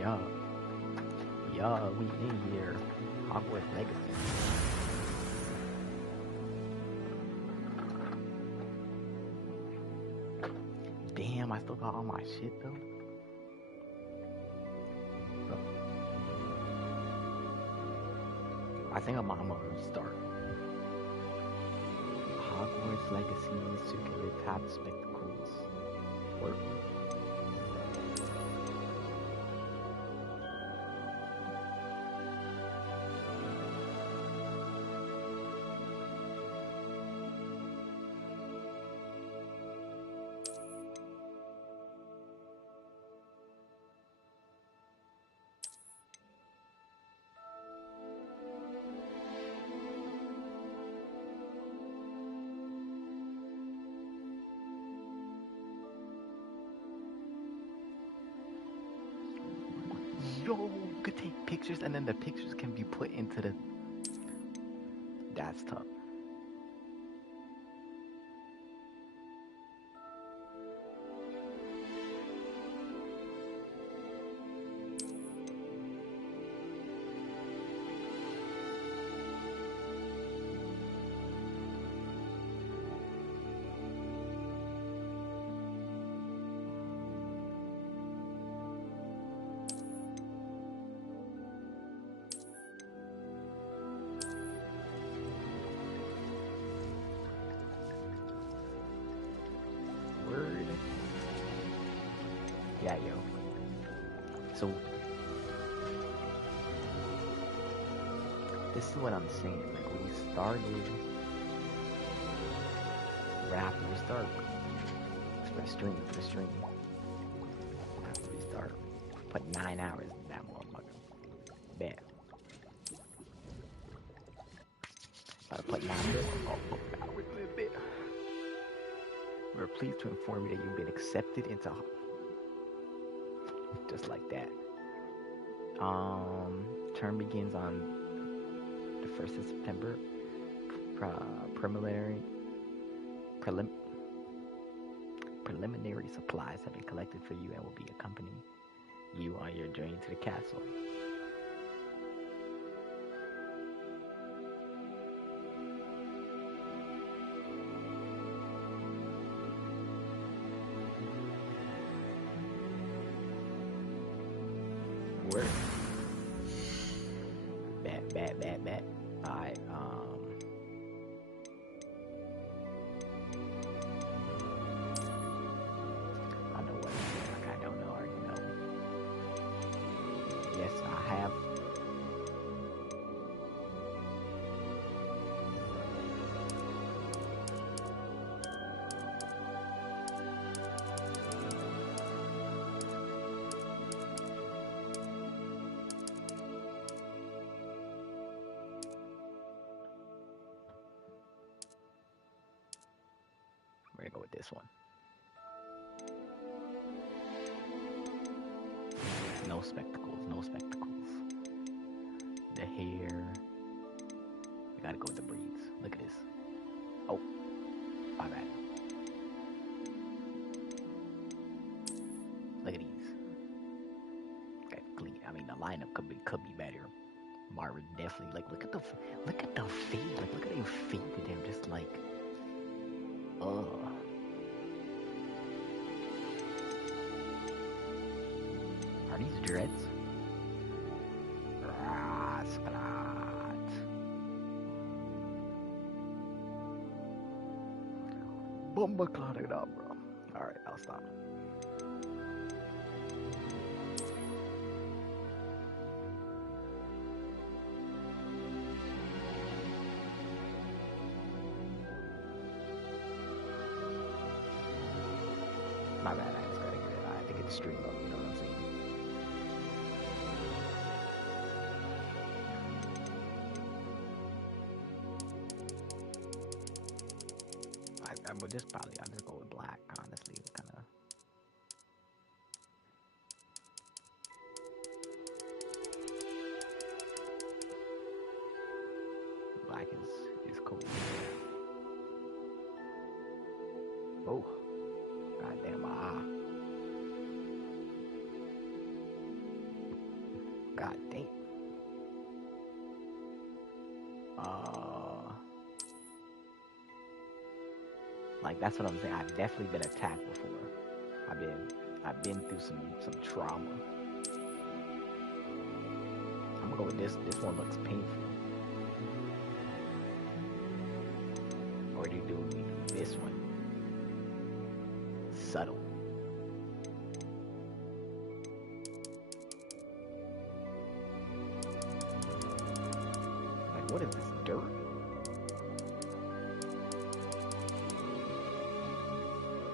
Yeah, yeah, we in here. Hogwarts Legacy. Damn, I still got all my shit though. Bro. I think I'm gonna restart. Hogwarts Legacy, circular path spectacles. Work. Yo, you could take pictures and then the pictures can be put into the... That's tough. Word. Yeah, yo. So this is what I'm saying. Like when we started, right after we start, for the stream, after we start, put 9 hours in that motherfucker. Bet. Gotta put 9 hours in a bit. We're pleased to inform you that you've been accepted into just like that. Term begins on the 1st of September. Preliminary supplies have been collected for you and will be accompanying you on your journey to the castle. Word. Bet. Alright, I know what like I don't know, already know. Yes, I have. We're gonna go with this one. No spectacles, no spectacles. The hair. We gotta go with the breeds. Look at this. Oh, my bad. Look at these. Okay, clean. I mean, the lineup could be better. Marvin definitely like look at the fade. Like look at them faded them just like Are these dreads? Rascalat. Bomba clotted it up, bro. Alright, I'll stop. My bad, I just gotta get it. I have to get the stream up, you know what I'm saying? I would just probably, I'll just go with black, honestly. It's kind of... Black is cool. Oh. Goddamn, God damn. Like that's what I'm saying. I've definitely been attacked before. I've been through some trauma. I'm gonna go with this. This one looks painful. Or do we do this one? Subtle. Like what is this, dirt?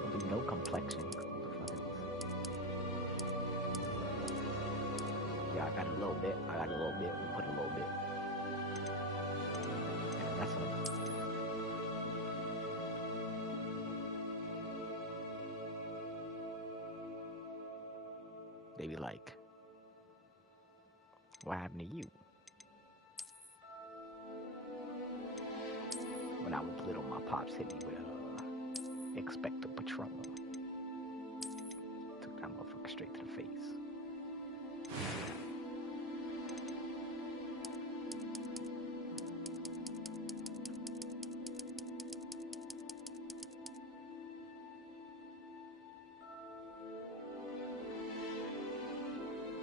There'll be no complexion. What the fuck is this? Yeah, I got a little bit. We put a little bit. Yeah, that's what they be like, what happened to you? When I was little, my pops hit me with a expecto patronum. Took that motherfucker straight to the face.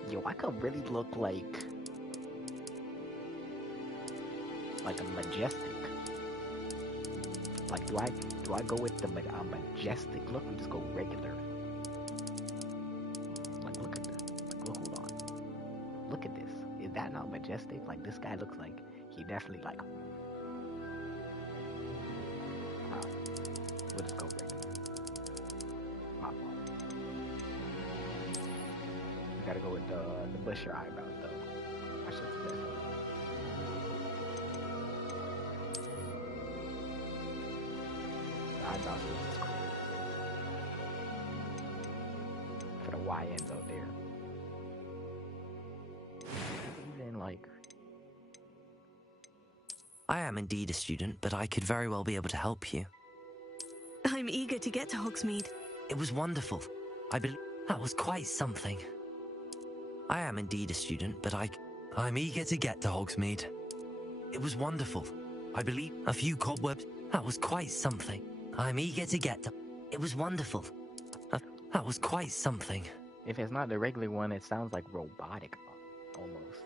Yo, I could really look like a majestic. Like, do I go with the majestic look or just go regular? Like, look at this. Like, hold on. Look at this. Is that not majestic? Like, this guy looks like he definitely like. We'll just go regular. Pop on. We gotta go with the bushier eyebrows though. That's just the best. Eyebrows is crazy. For the YNs out there. Even like. I am indeed a student, but I could very well be able to help you. I'm eager to get to Hogsmeade. It was wonderful. I believe that was quite something. I am indeed a student, but I'm eager to get to Hogsmeade. It was wonderful. I believe a few cobwebs. That was quite something. I'm eager to get to. It was wonderful. That was quite something. If it's not the regular one, it sounds like robotic, almost.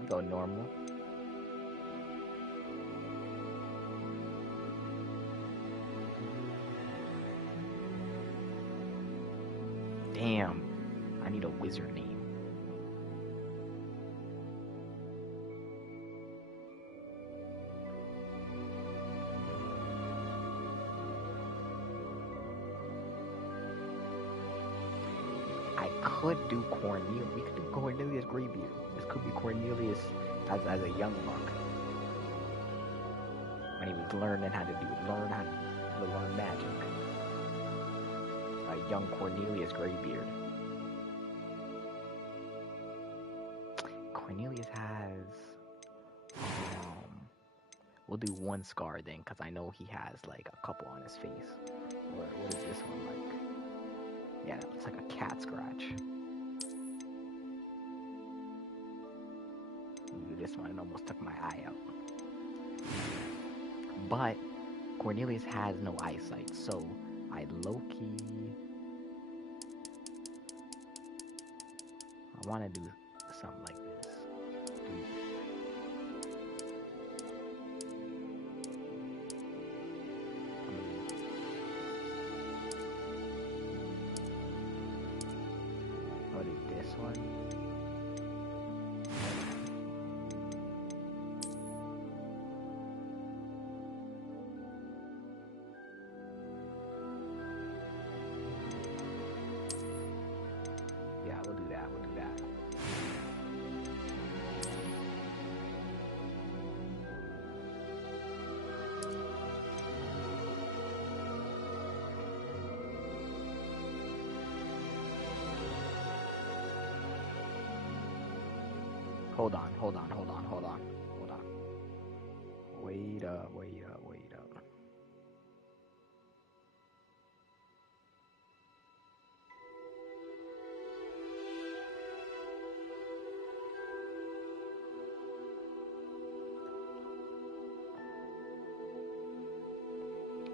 We go normal. Damn, I need a wizard name. I could do Cornelius. We could do Cornelius Greybeard. This could be Cornelius as a young monk. When he was learning how to learn magic. A young Cornelius Greybeard. Cornelius has. We'll do one scar then, because I know he has like a couple on his face. Or what is this one like? Yeah, it's like a cat scratch. Ooh, this one almost took my eye out. But Cornelius has no eyesight, so I low-key. I want to do something like this. I'll do this one. Yeah, we'll do that. Hold on. Wait up.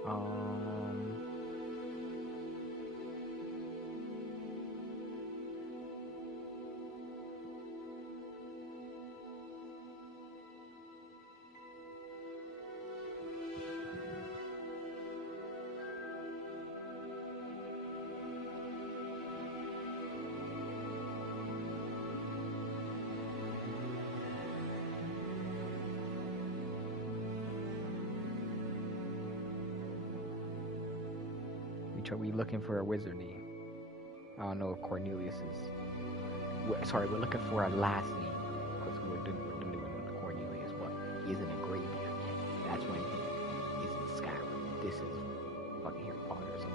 Um, we looking for a wizard name. I don't know if Cornelius is. Sorry, we're looking for a last name because we're doing Cornelius, but he isn't a Grey yet. That's when he is in Skyrim. This is fucking Harry Potter, so.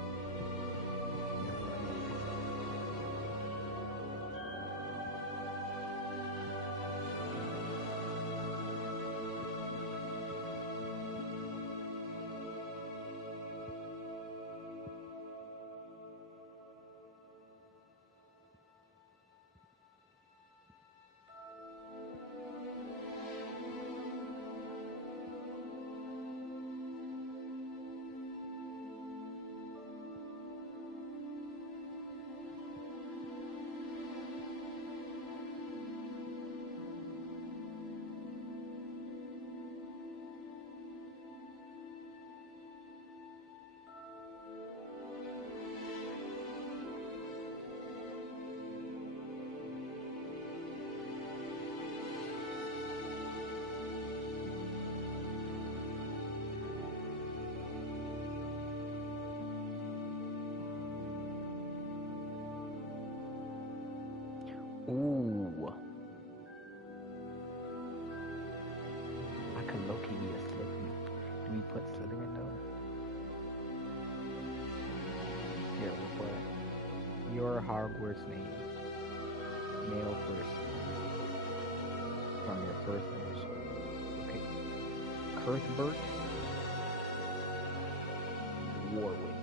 Ooh. I could low-key be a Slytherin. Do we put Slytherin though? Here, we'll put your Hogwarts name. Male first. From your first initial. Okay. Cuthbert Warwick.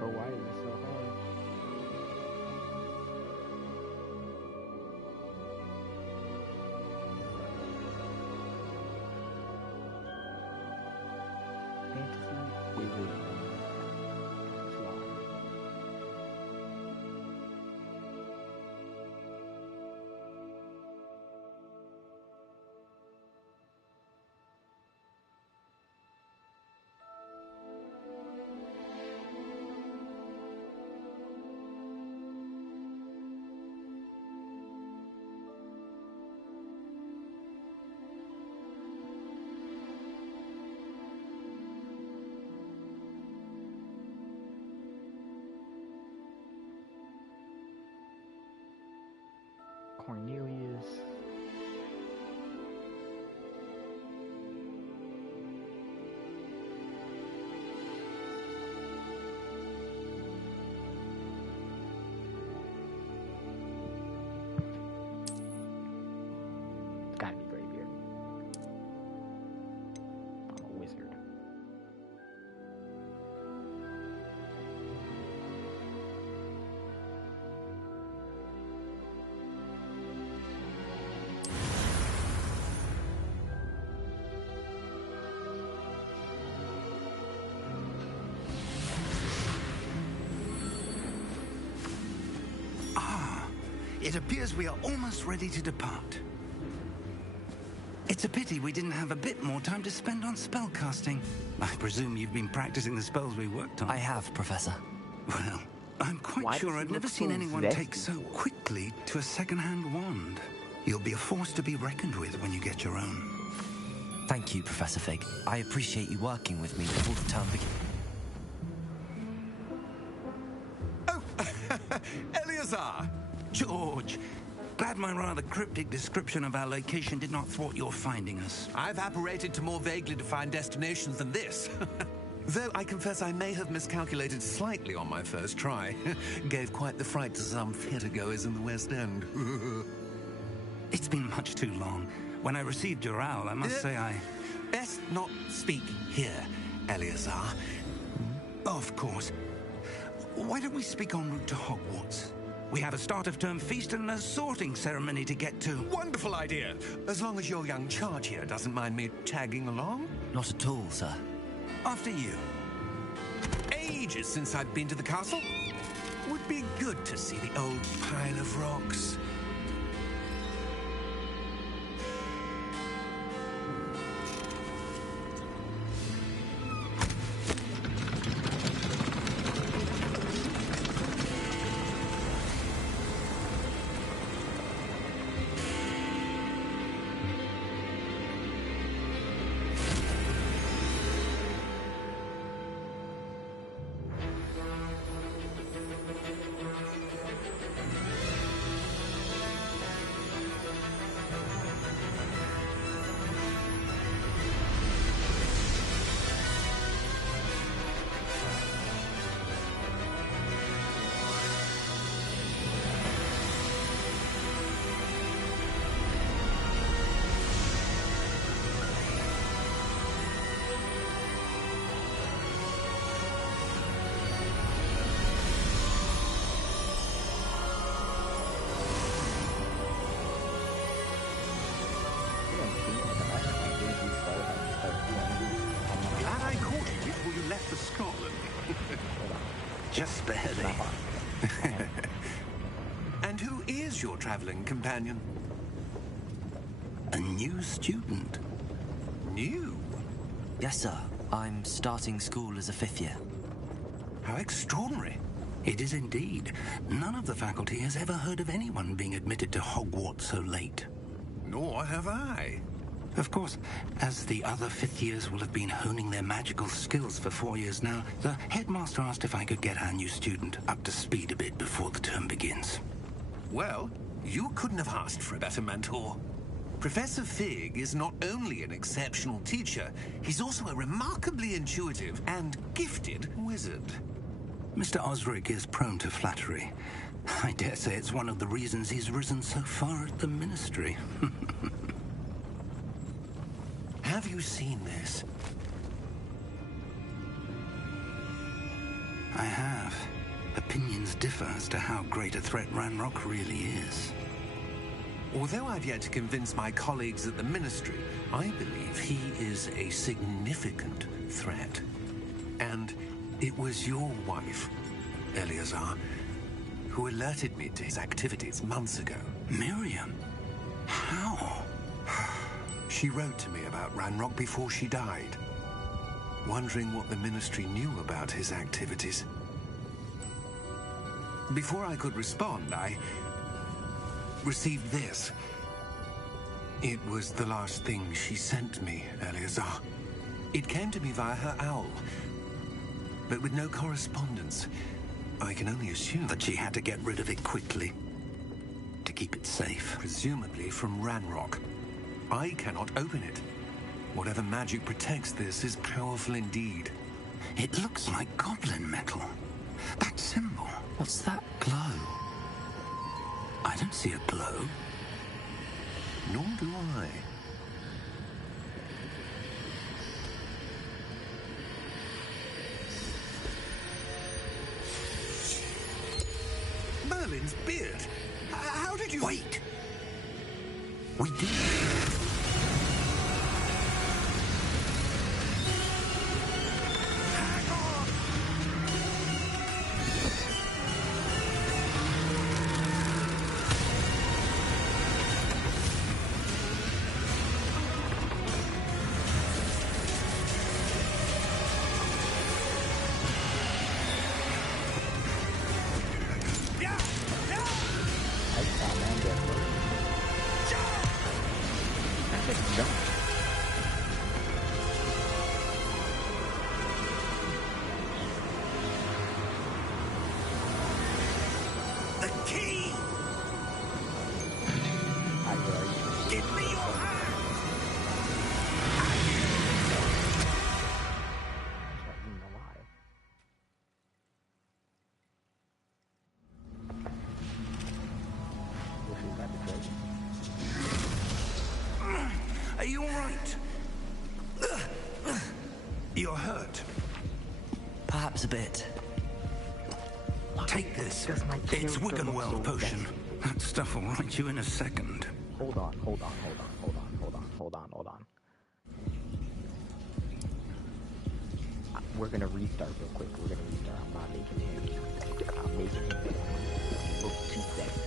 But why is it so hard? Fantasy wizard. Cornelius. It's gotta be Greybeard. I'm a wizard. It appears we are almost ready to depart. It's a pity we didn't have a bit more time to spend on spellcasting. I presume you've been practicing the spells we worked on. I have, Professor. Well, I'm quite sure I've never seen anyone take so quickly to a second-hand wand. You'll be a force to be reckoned with when you get your own. Thank you, Professor Fig. I appreciate you working with me before the term begins. Oh, Eleazar! George! Glad my rather cryptic description of our location did not thwart your finding us. I've apparated to more vaguely defined destinations than this. Though I confess I may have miscalculated slightly on my first try. Gave quite the fright to some theatre-goers in the West End. It's been much too long. When I received your owl, I must say I... Best not speak here, Eleazar. Of course. Why don't we speak en route to Hogwarts? We have a start-of-term feast and a sorting ceremony to get to. Wonderful idea! As long as your young charge here doesn't mind me tagging along. Not at all, sir. After you. Ages since I've been to the castle. Would be good to see the old pile of rocks. Just barely. And who is your traveling companion? A new student. New? Yes, sir. I'm starting school as a 5th year. How extraordinary. It is indeed. None of the faculty has ever heard of anyone being admitted to Hogwarts so late. Nor have I. Of course, as the other 5th years will have been honing their magical skills for 4 years now, the headmaster asked if I could get our new student up to speed a bit before the term begins. Well, you couldn't have asked for a better mentor. Professor Fig is not only an exceptional teacher, he's also a remarkably intuitive and gifted wizard. Mr. Osric is prone to flattery. I dare say it's one of the reasons he's risen so far at the ministry. Have you seen this? I have. Opinions differ as to how great a threat Ranrock really is. Although I've yet to convince my colleagues at the Ministry, I believe he is a significant threat. And it was your wife, Eleazar, who alerted me to his activities months ago. Miriam? How? She wrote to me about Ranrock before she died, wondering what the Ministry knew about his activities. Before I could respond, I received this. It was the last thing she sent me, Eleazar. It came to me via her owl, but with no correspondence. I can only assume that she had to get rid of it quickly, to keep it safe. Presumably from Ranrock. I cannot open it. Whatever magic protects this is powerful indeed. It looks like goblin metal. That symbol. What's that glow? I don't see a glow. Nor do I. Merlin's beard. How did you... Wait! We did. key! I know. Give me your hand! You know why? This is not the treasure. Are you alright? You're hurt. Perhaps a bit. Take this. Does my It's character look Wiggenweld so potion. desperate? That stuff will right you in a second. Hold on. We're gonna restart real quick. I'm not making him. I'm making him look too sexy.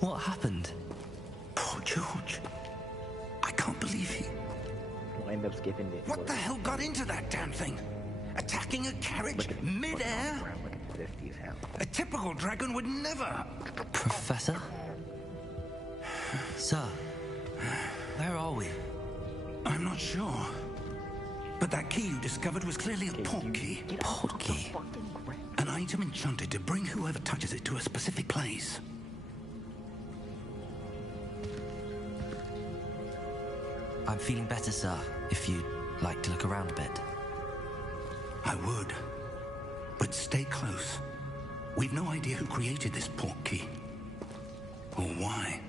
What happened? Poor George. I can't believe he... We'll end up skipping it. What the hell got into that damn thing? Attacking a carriage mid-air? Look at this, as hell. A typical dragon would never... Professor? Sir, where are we? I'm not sure. But that key you discovered was clearly a port key. Port key? An item enchanted to bring whoever touches it to a specific place. I'm feeling better, sir, if you'd like to look around a bit. I would. But stay close. We've no idea who created this port key. Or why.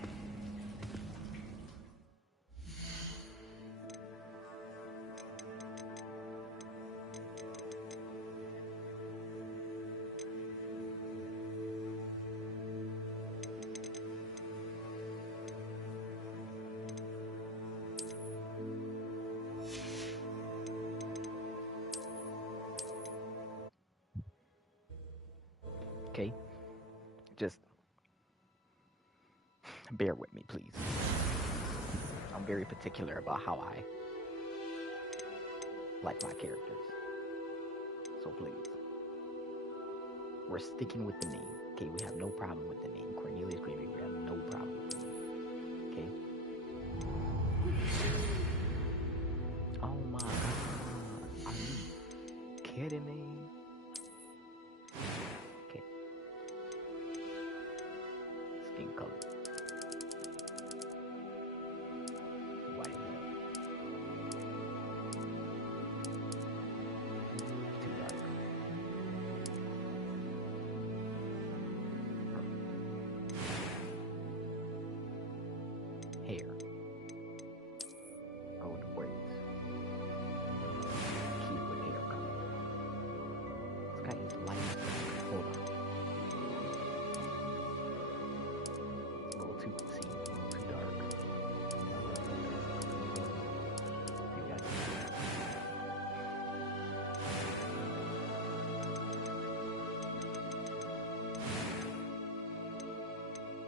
Okay? Just bear with me, please. I'm very particular about how I like my characters. So please. We're sticking with the name. Okay, we have no problem with the name. Cornelius Gravy, we have no problem with the name. Okay? Oh my god. Are you kidding me? Skin color. White. Too dark. Hair. Oh, the braids. Cute with hair color. This guy is light. Hold on. Too dark.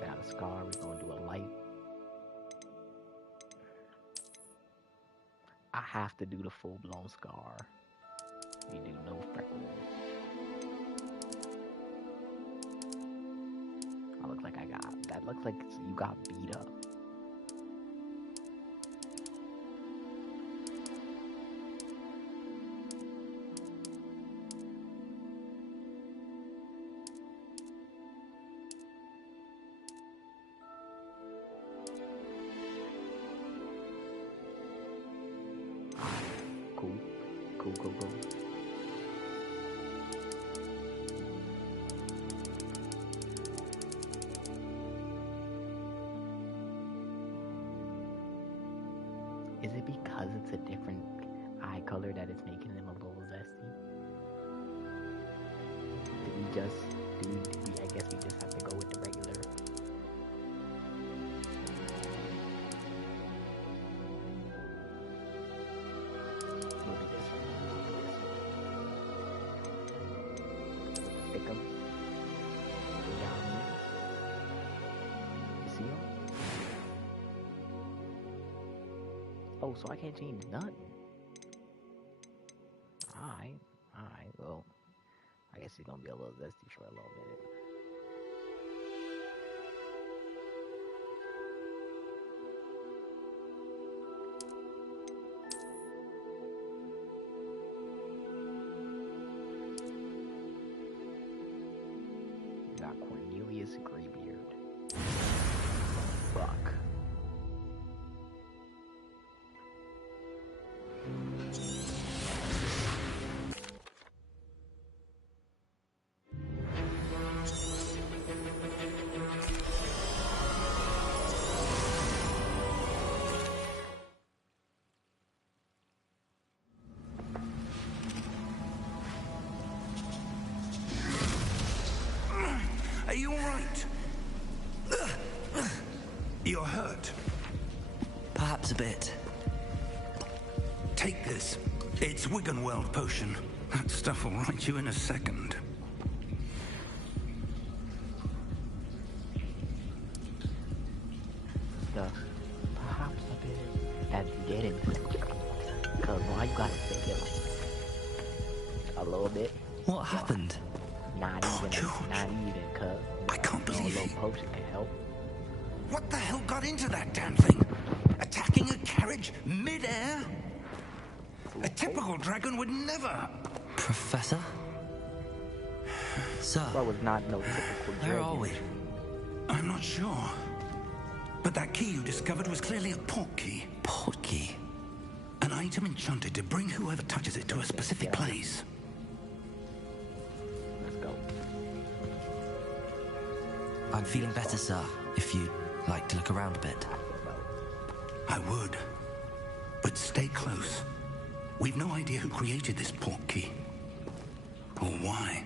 Now the scar, we're gonna do a light. I have to do the full-blown scar. You do no freckles. I look like I got, that looks like you got beat up. Cool. Is it because it's a different eye color that it's making them a little zesty? I guess we just have to go with the regular. We'll do this one. Pick them. You see them? Oh, so I can't change nothing. Alright, well, I guess it's gonna be a little zesty for a little minute. got Cornelius Greybeard. Fuck. Are you all right? You're hurt. Perhaps a bit. Take this. It's Wiggenweld potion. That stuff will right you in a second. Stuff. Perhaps a bit. As you get into it. Because why you gotta think it a little bit? What happened? Not even, George. not even, cuz. I can't No believe little it. potion can help. What the hell got into that damn thing? Attacking a carriage mid-air? A typical dragon would never. Professor? Sir, That was not no typical where dragon. are we? I'm not sure. But that key you discovered was clearly a port key. Port key. An item enchanted to bring whoever touches it to a specific place. Let's go. I'm feeling better, sir, if you'd like to look around a bit. I would. But stay close. We've no idea who created this port key. Or why.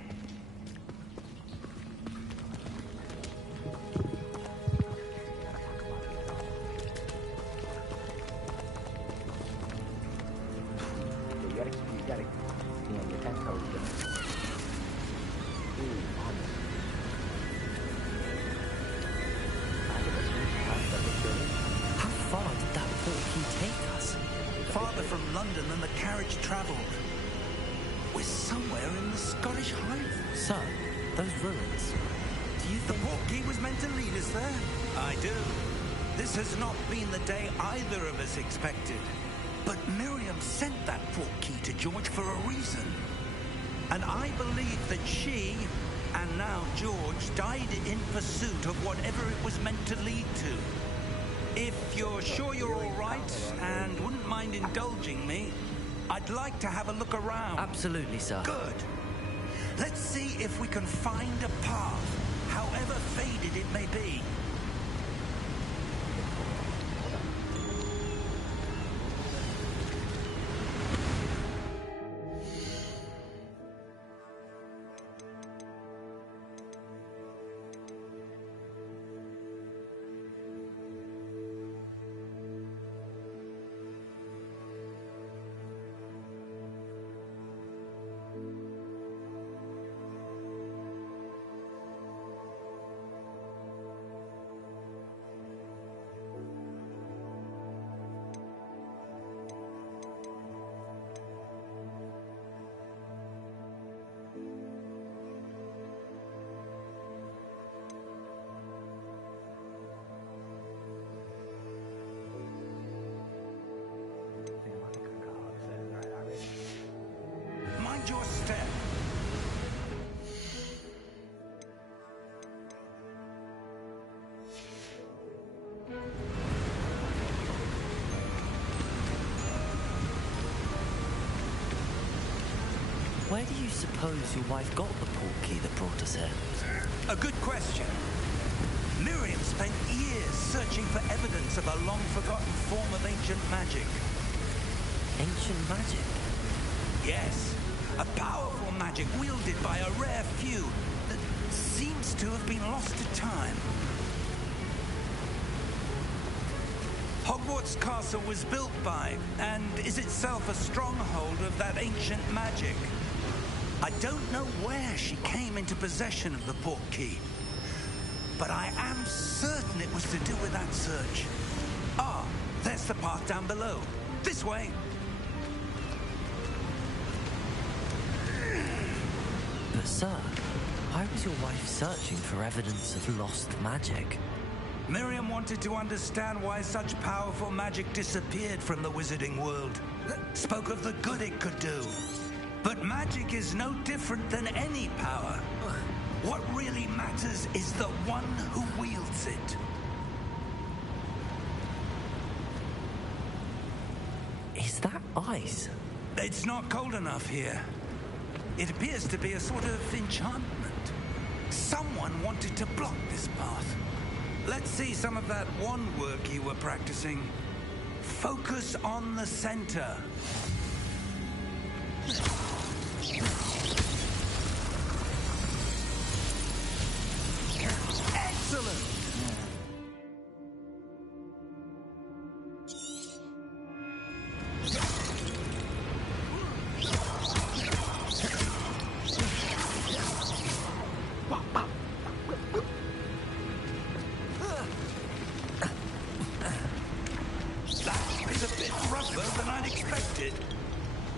You gotta be on your 10 toes. Ooh, almost. How far did that port key take us? Farther from London than the carriage travelled. We're somewhere in the Scottish Highlands. Sir, those ruins. Do you The think... port key was meant to lead us there? I do. This has not been the day either of us expected. But Miriam sent that port key to George for a reason. And I believe that she, and now George, died in pursuit of whatever it was meant to lead to. If you're sure you're all right and wouldn't mind indulging me, I'd like to have a look around. Absolutely, sir. Good. Let's see if we can find a path, however faded it may be. Mind your step. Where do you suppose your wife got the port key that brought us here? A good question. Miriam spent years searching for evidence of a long-forgotten form of ancient magic. Ancient magic? Yes, a powerful magic wielded by a rare few that seems to have been lost to time. Hogwarts Castle was built by, and is itself a stronghold of that ancient magic. I don't know where she came into possession of the port key, but I am certain it was to do with that search. Ah, there's the path down below. This way. But sir, why was your wife searching for evidence of lost magic? Miriam wanted to understand why such powerful magic disappeared from the wizarding world. Spoke of the good it could do. But magic is no different than any power. What really matters is the one who wields it. Is that ice? It's not cold enough here. It appears to be a sort of enchantment. Someone wanted to block this path. Let's see some of that wand work you were practicing. Focus on the center. Excellent!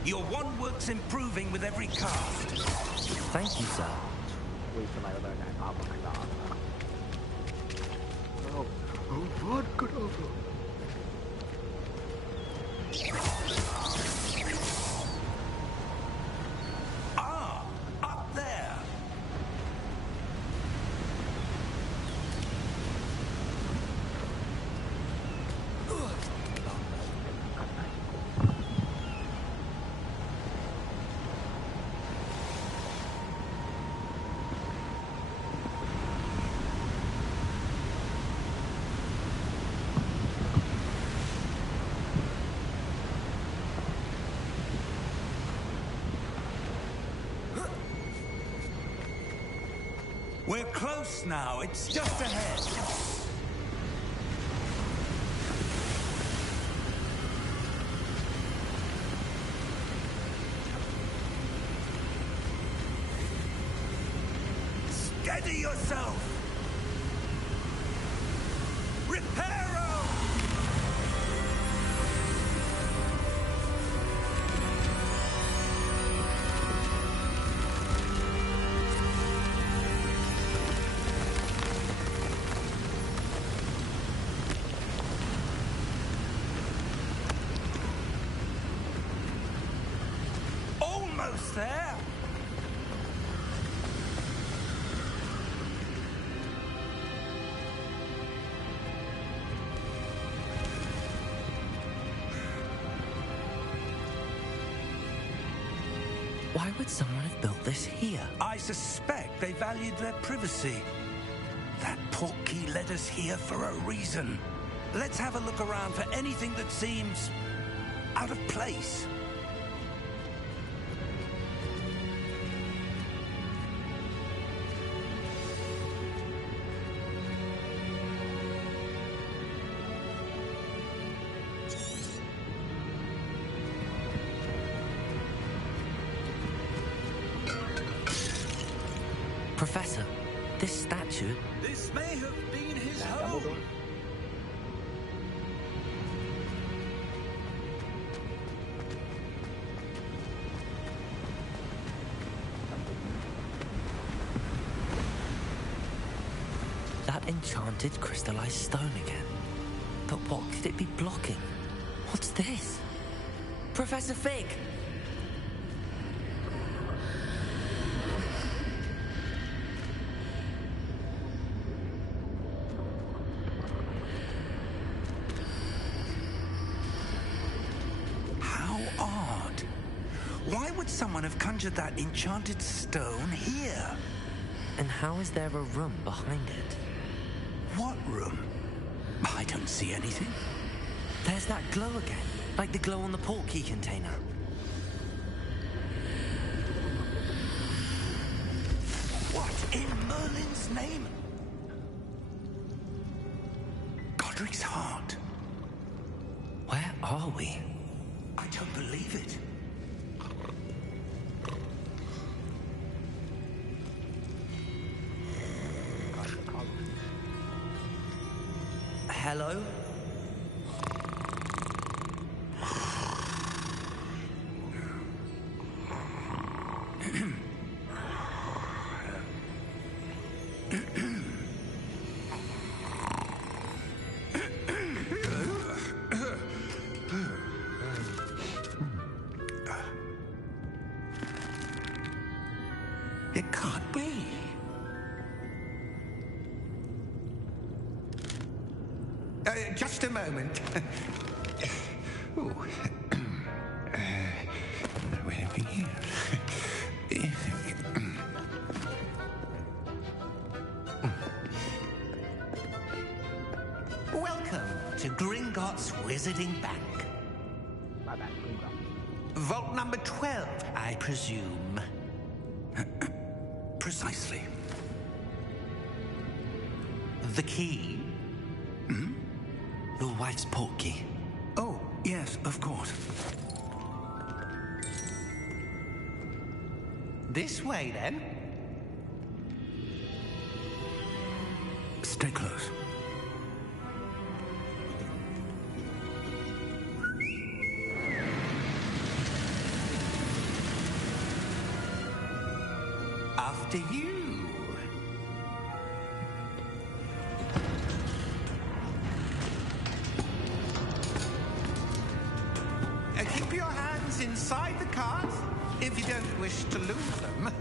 Your wand work's improving with every cast. Thank you, sir. Wait till I learn that. Oh my god. Oh, vodka. Ah, up there. We're close now. It's just ahead. Steady yourself. Reparo! Almost there. Why would someone have built this here? I suspect they valued their privacy. That portkey led us here for a reason. Let's have a look around for anything that seems out of place. Professor, this statue... This may have been his home. That enchanted crystallized stone again. But what could it be blocking? What's this? Professor Fig! How odd. Why would someone have conjured that enchanted stone here? And how is there a room behind it? What room? I don't see anything. There's that glow again, like the glow on the portkey container. What in Merlin's name? Godric's heart. Where are we? I don't believe it. Hello? It can't be. Just a moment. Ooh. Where are we here? Welcome to Gringotts Wizarding Bank. My bad, Gringotts. Vault number 12, I presume. Precisely. The key? Your wife's portkey. Oh, yes, of course. This way, then. Stay close. After you. Keep your hands inside the cart if you don't wish to lose them.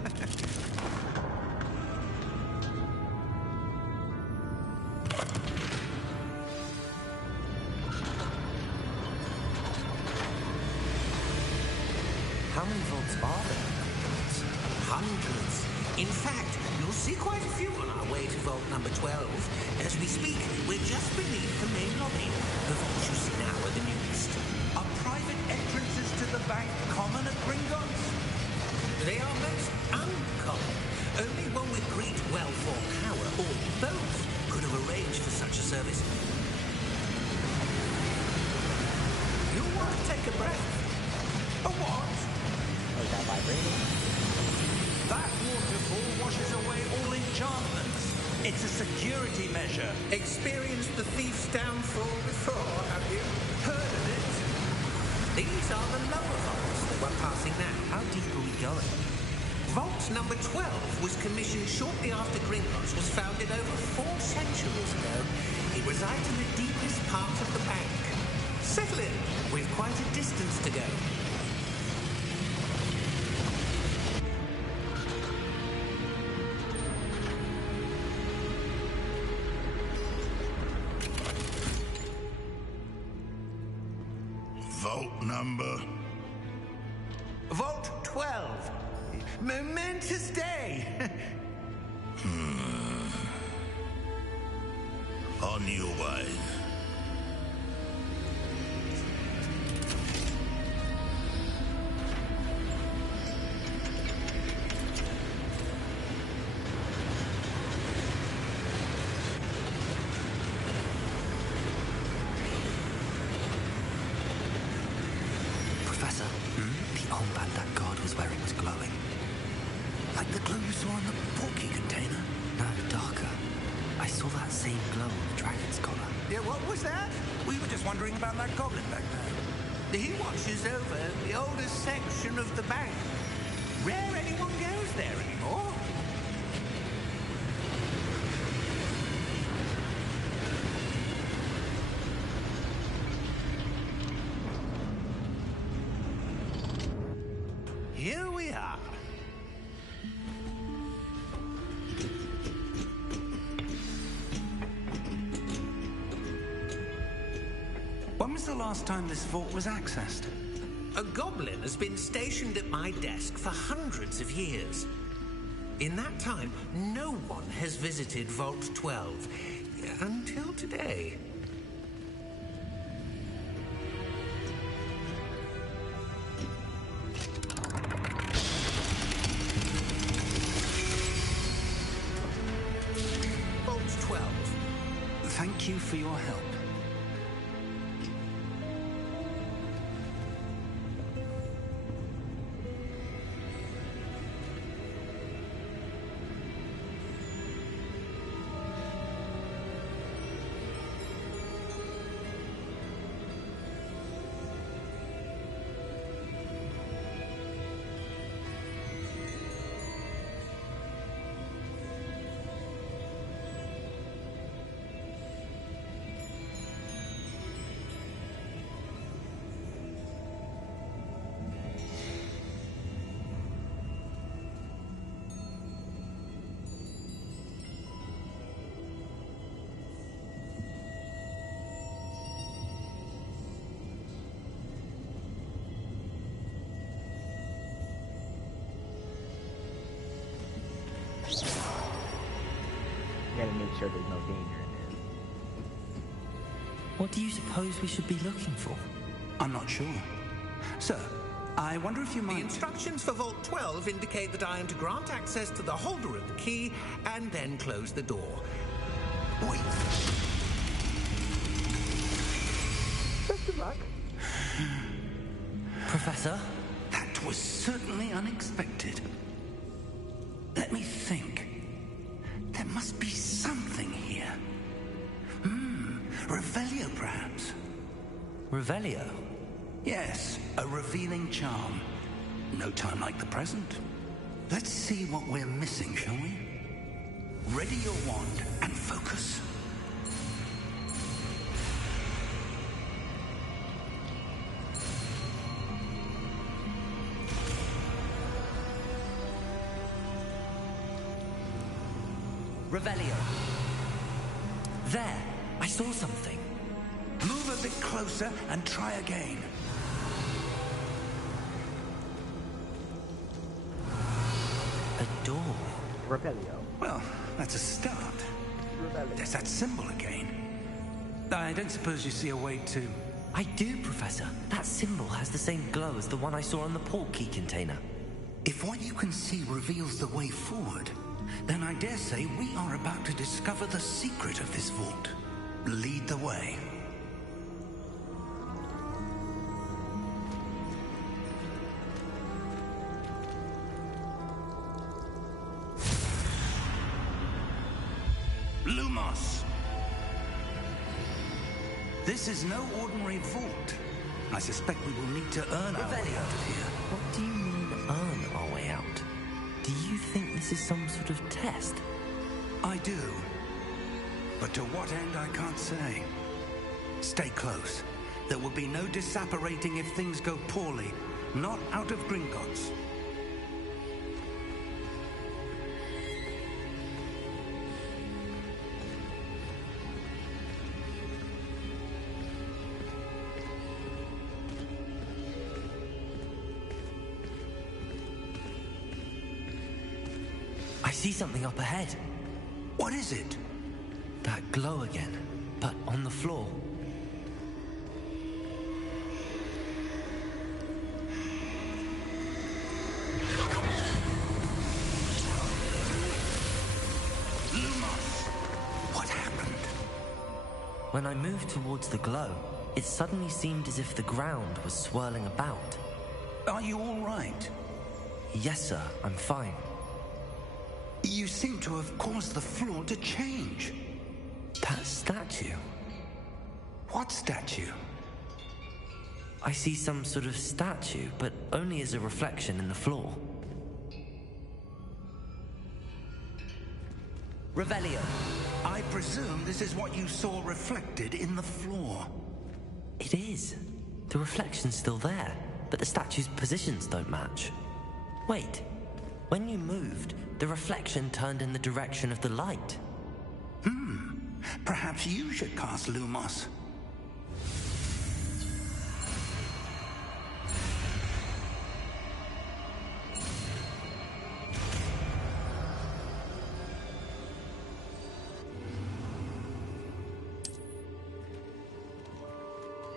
How many vaults are there? Hundreds. In fact, you'll see quite a few on our way to vault number 12. As we speak, we're just beneath the main lobby. The vaults you see now are the newest. Are private entrances to the bank common at Gringotts? They are most uncommon. Only one with great wealth or power, or both, could have arranged for such a service. You'll want to take a breath. A what? Oh, is that vibrating? That waterfall washes away all enchantments. It's a security measure. Experienced the thief's downfall before, have you? Heard of it? These are the lower vaults that we're passing now. How deep are we going? Vault number 12 was commissioned shortly after Gringotts was founded over 4 centuries ago. It resides in the deepest part of the bank. Settle in. We've quite a distance to go. Vault number? Vault 12. Momentous day. On your way. Professor, the armband that guard was wearing was glowing. Like the glow you saw in the portkey container? No, darker. I saw that same glow on the dragon's collar. Yeah, what was that? We were just wondering about that goblin back there. He watches over the oldest section of the bank. Rare anyone goes there anymore. Here we are. When was the last time this vault was accessed? A goblin has been stationed at my desk for hundreds of years. In that time, no one has visited Vault 12 until today. Vault 12. Thank you for your help. make sure there's no danger in there. What do you suppose we should be looking for? I'm not sure. Sir, I wonder if you The might... instructions for Vault 12 indicate that I am to grant access to the holder of the key and then close the door. Wait. Best of luck. Professor? That was certainly unexpected. Let me think. There must be something here. Revelio, perhaps. Revelio? Yes, a revealing charm. No time like the present. Let's see what we're missing, shall we? Ready your wand and focus. Revelio. There, I saw something. Move a bit closer and try again. A door. Revelio. Well, that's a start. Revelio. There's that symbol again. I don't suppose you see a way to... I do, Professor. That symbol has the same glow as the one I saw on the port key container. If what you can see reveals the way forward, then I dare say we are about to discover the secret of this vault. Lead the way. Lumos! This is no ordinary vault. I suspect we will need to earn our way out of here. What do you mean, earn our way out? Do you think this is some sort of test? I do. But to what end, I can't say. Stay close. There will be no disapparating if things go poorly. Not out of Gringotts. I see something up ahead. What is it? That glow again, but on the floor. Lumos! What happened? When I moved towards the glow, it suddenly seemed as if the ground was swirling about. Are you all right? Yes, sir, I'm fine. You seem to have caused the floor to change. That statue. What statue? I see some sort of statue, but only as a reflection in the floor. Revelio. I presume this is what you saw reflected in the floor. It is. The reflection's still there, but the statue's positions don't match. Wait. When you moved, the reflection turned in the direction of the light. Perhaps you should cast Lumos.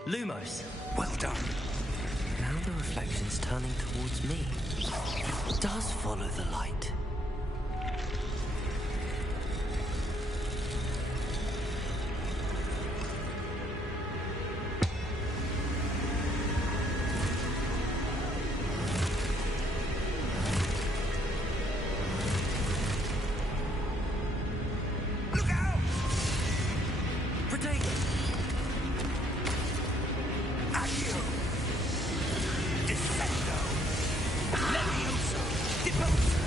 Lumos. Well done. Now the reflection's turning towards me. It does follow the light. Look out! Protego! Accio! Defendo! Levioso! Deposa!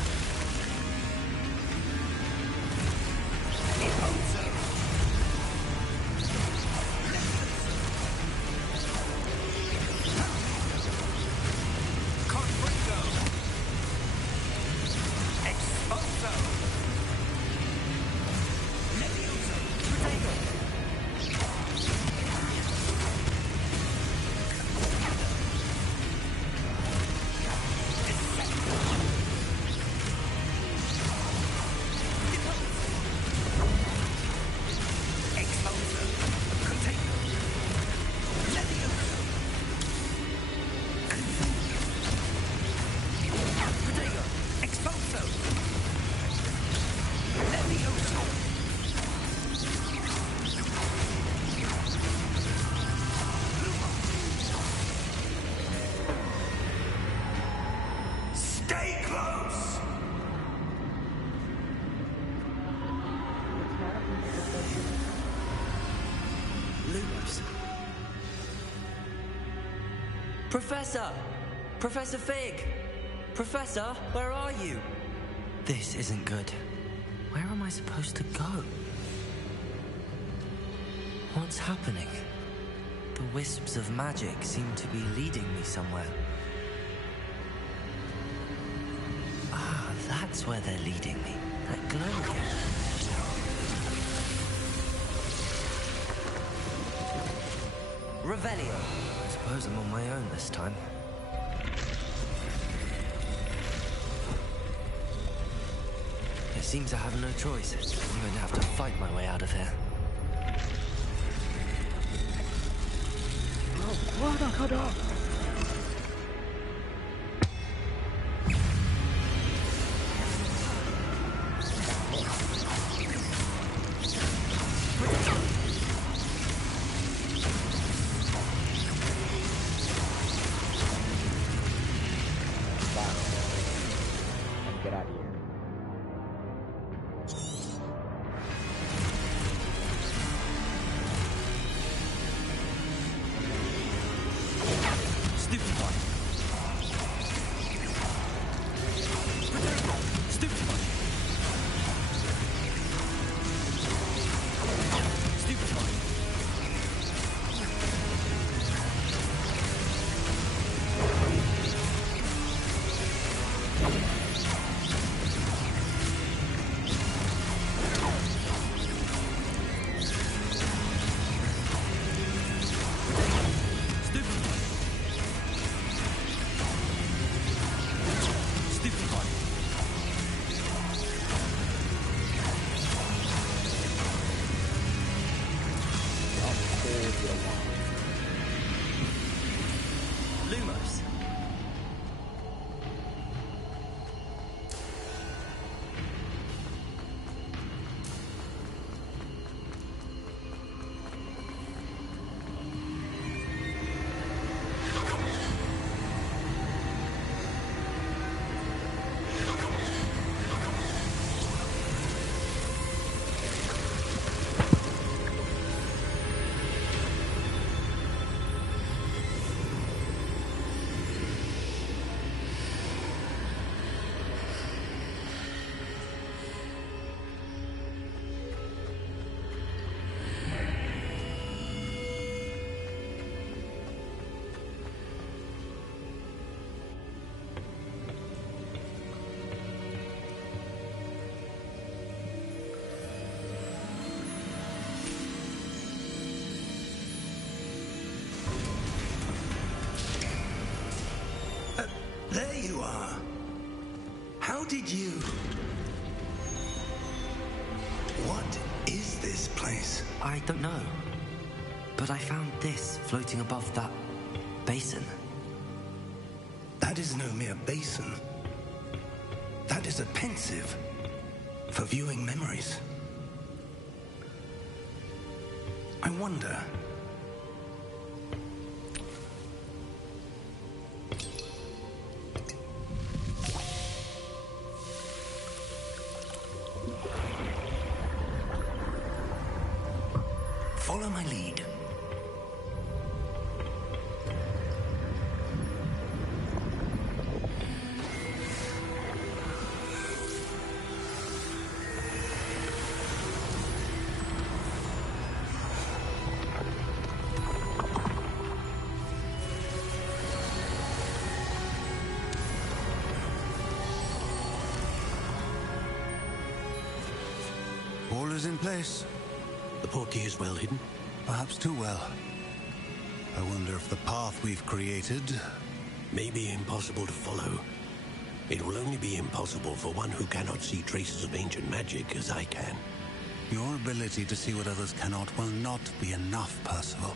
Professor! Professor Fig! Professor, where are you? This isn't good. Where am I supposed to go? What's happening? The wisps of magic seem to be leading me somewhere. Ah, that's where they're leading me. That glow again. Revelio. I suppose I'm on my own this time. It seems I have no choice. I'm going to have to fight my way out of here. Get out of here. Lumos. There you are. How did you... What is this place? I don't know. But I found this floating above that basin. That is no mere basin. That is a pensive for viewing memories. I wonder... Follow my lead. All is in place. The portkey is well hidden. Perhaps too well. I wonder if the path we've created... May be impossible to follow. It will only be impossible for one who cannot see traces of ancient magic as I can. Your ability to see what others cannot will not be enough, Percival.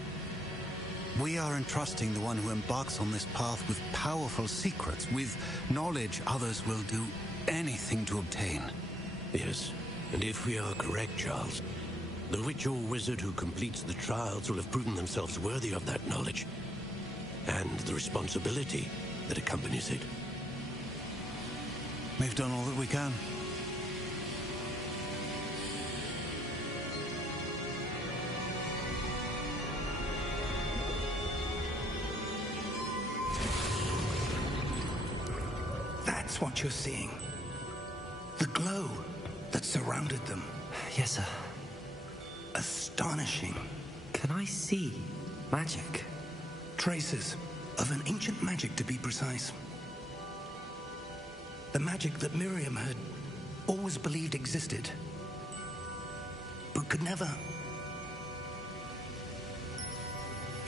We are entrusting the one who embarks on this path with powerful secrets, with knowledge others will do anything to obtain. Yes, and if we are correct, Charles, the witch or wizard who completes the trials will have proven themselves worthy of that knowledge, and the responsibility that accompanies it. We've done all that we can. That's what you're seeing. The glow that surrounded them. Yes, sir. Astonishing. Can I see magic? Traces of an ancient magic, to be precise. The magic that Miriam had always believed existed, but could never.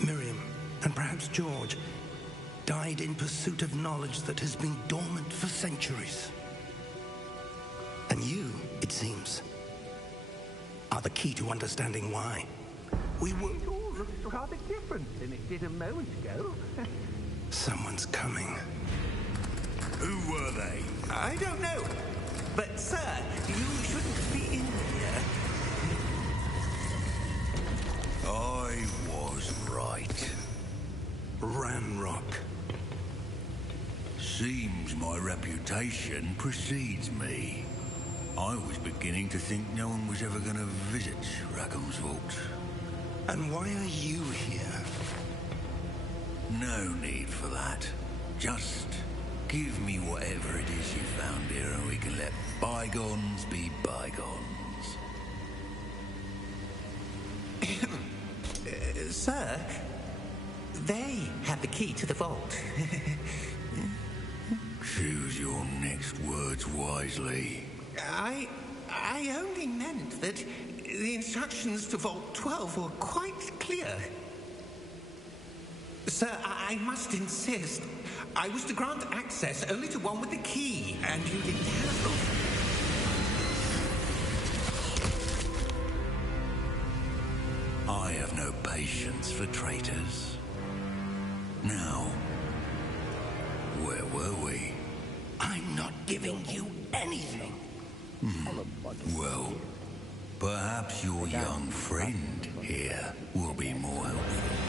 Miriam, and perhaps George, died in pursuit of knowledge that has been dormant for centuries. And you, it seems, are the key to understanding why. It all looks rather different than it did a moment ago. Someone's coming. Who were they? I don't know. But, sir, you shouldn't be in here. I was right. Ranrock. Seems my reputation precedes me. I was beginning to think no one was ever going to visit Rackham's vault. And why are you here? No need for that. Just give me whatever it is you found here and we can let bygones be bygones. Sir, they have the key to the vault. Choose your next words wisely. I only meant that the instructions to Vault 12 were quite clear. Sir, I must insist. I was to grant access only to one with the key, and you didn't have. I have no patience for traitors. Now, where were we? I'm not giving you anything. Well, perhaps your young friend here will be more helpful.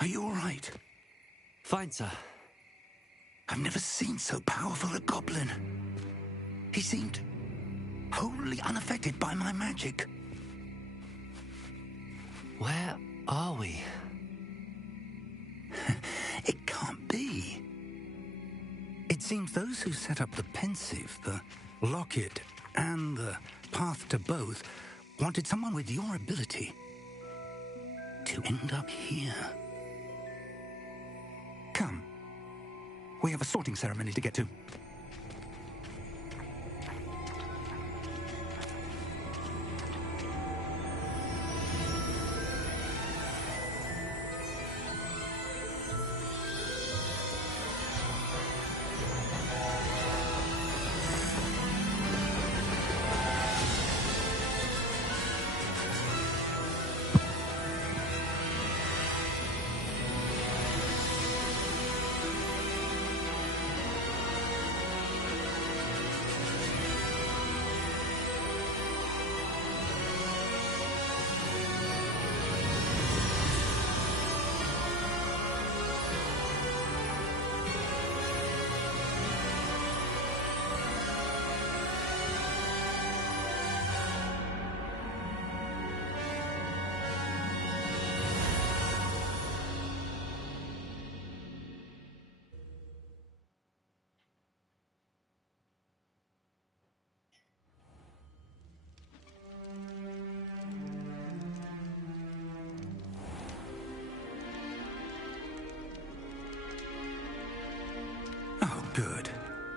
Are you all right? Fine, sir. I've never seen so powerful a goblin. He seemed wholly unaffected by my magic. Where are we? It can't be. It seems those who set up the pensive, the locket, and the path to both wanted someone with your ability to end up here. Come. We have a sorting ceremony to get to.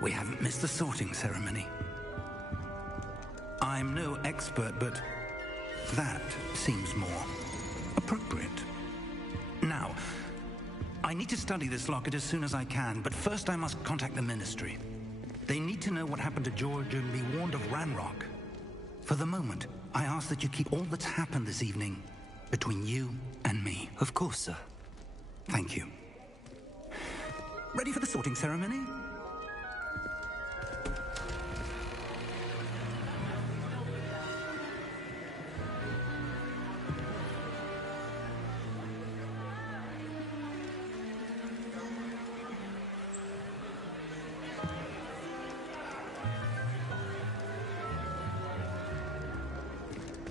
We haven't missed the sorting ceremony. I'm no expert, but that seems more appropriate. Now, I need to study this locket as soon as I can, but first I must contact the Ministry. They need to know what happened to George and be warned of Ranrock. For the moment, I ask that you keep all that's happened this evening between you and me. Of course, sir. Thank you. Ready for the sorting ceremony?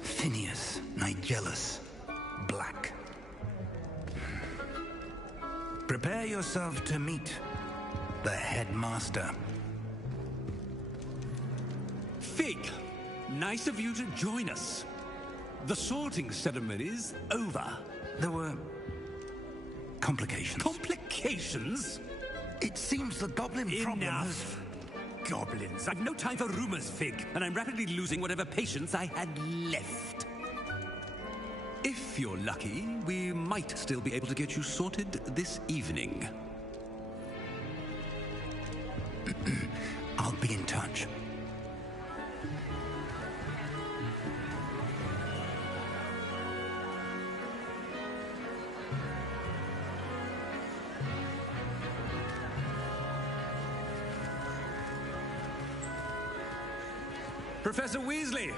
Phineas Nigellus Black. Prepare yourself to meet the headmaster. Fig, nice of you to join us. The sorting ceremony's over. There were complications. Complications? It seems the goblin problem has... Enough. Goblins. I've no time for rumors, Fig, and I'm rapidly losing whatever patience I had left. If you're lucky, we might still be able to get you sorted this evening. I'll be in touch. Professor Weasley,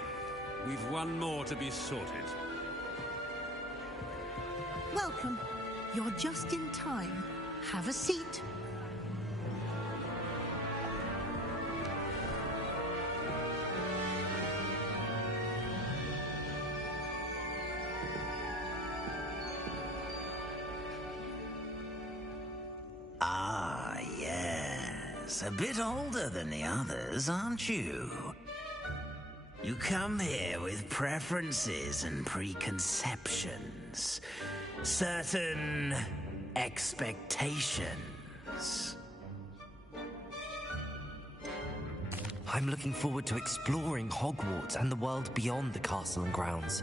we've one more to be sorted. Welcome. You're just in time. Have a seat. Ah, yes. A bit older than the others, aren't you? You come here with preferences and preconceptions. Certain expectations. I'm looking forward to exploring Hogwarts and the world beyond the castle and grounds.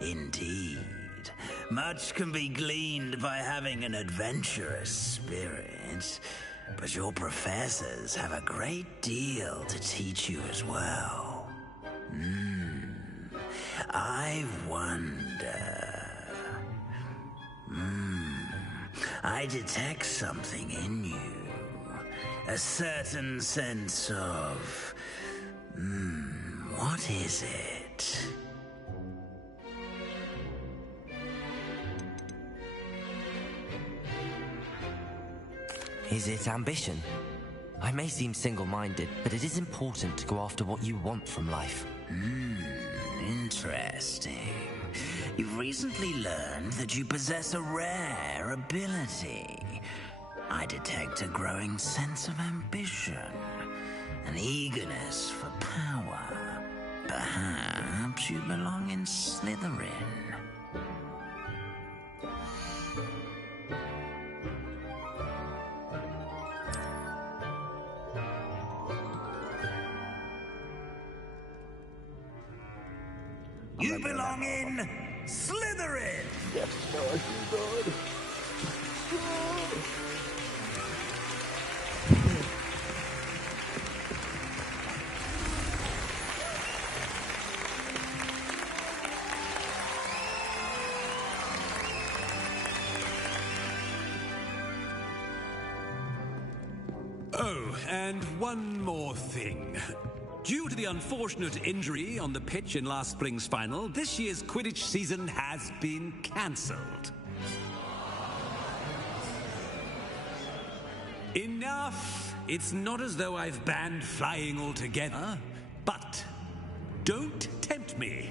Indeed. Much can be gleaned by having an adventurous spirit, but your professors have a great deal to teach you as well. I wonder... I detect something in you. A certain sense of... what is it? Is it ambition? I may seem single-minded, but it is important to go after what you want from life. Interesting. You've recently learned that you possess a rare ability. I detect a growing sense of ambition, an eagerness for power. Perhaps you belong in Slytherin. You belong in Slytherin! Yes, Lord, God. Oh, and one more thing. Due to the unfortunate injury on the pitch in last spring's final, this year's Quidditch season has been cancelled. Enough! It's not as though I've banned flying altogether, but don't tempt me.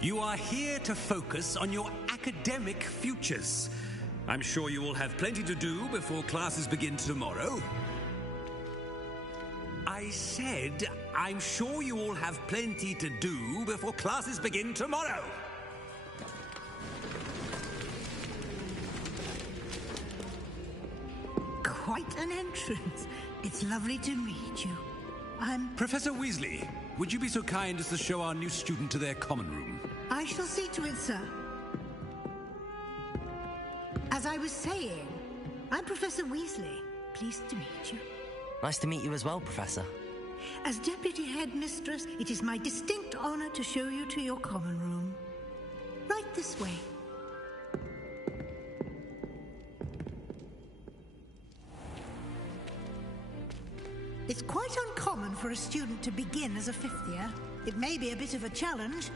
You are here to focus on your academic futures. I'm sure you will have plenty to do before classes begin tomorrow. I said, I'm sure you all have plenty to do before classes begin tomorrow. quite an entrance. It's lovely to meet you. Professor Weasley, would you be so kind as to show our new student to their common room? I shall see to it, sir. As I was saying, I'm Professor Weasley. Pleased to meet you. Nice to meet you as well, Professor. As Deputy Headmistress, it is my distinct honor to show you to your common room. Right this way. It's quite uncommon for a student to begin as a fifth year. It may be a bit of a challenge,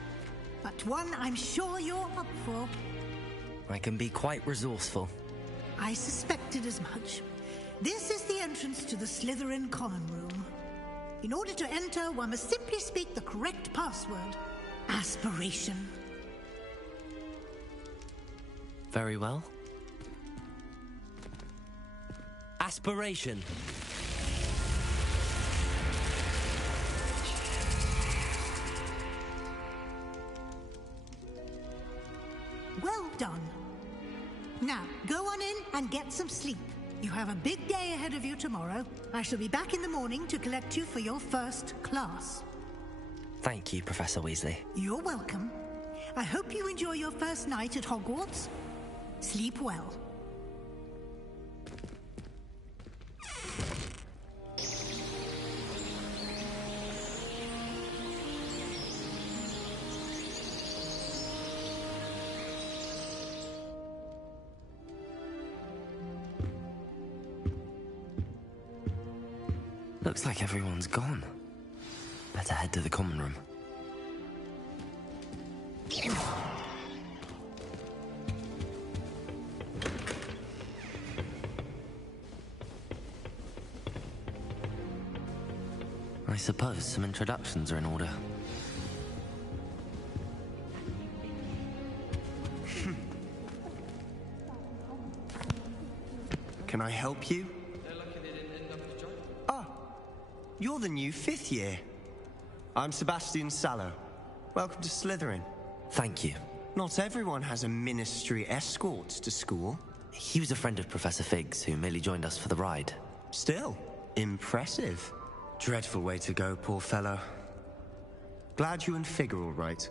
but one I'm sure you're up for. I can be quite resourceful. I suspected as much. This is the entrance to the Slytherin common room. In order to enter, one must simply speak the correct password. Aspiration. Very well. Aspiration. Well done. Now, go on in and get some sleep. You have a big day ahead of you tomorrow. I shall be back in the morning to collect you for your first class. Thank you, Professor Weasley. You're welcome. I hope you enjoy your first night at Hogwarts. Sleep well. Looks like everyone's gone. Better head to the common room. I suppose some introductions are in order. Can I help you? You're the new fifth year. I'm Sebastian Sallow. Welcome to Slytherin. Thank you. Not everyone has a ministry escort to school. He was a friend of Professor Fig's who merely joined us for the ride. Still, impressive. Dreadful way to go, poor fellow. Glad you and Fig are all right.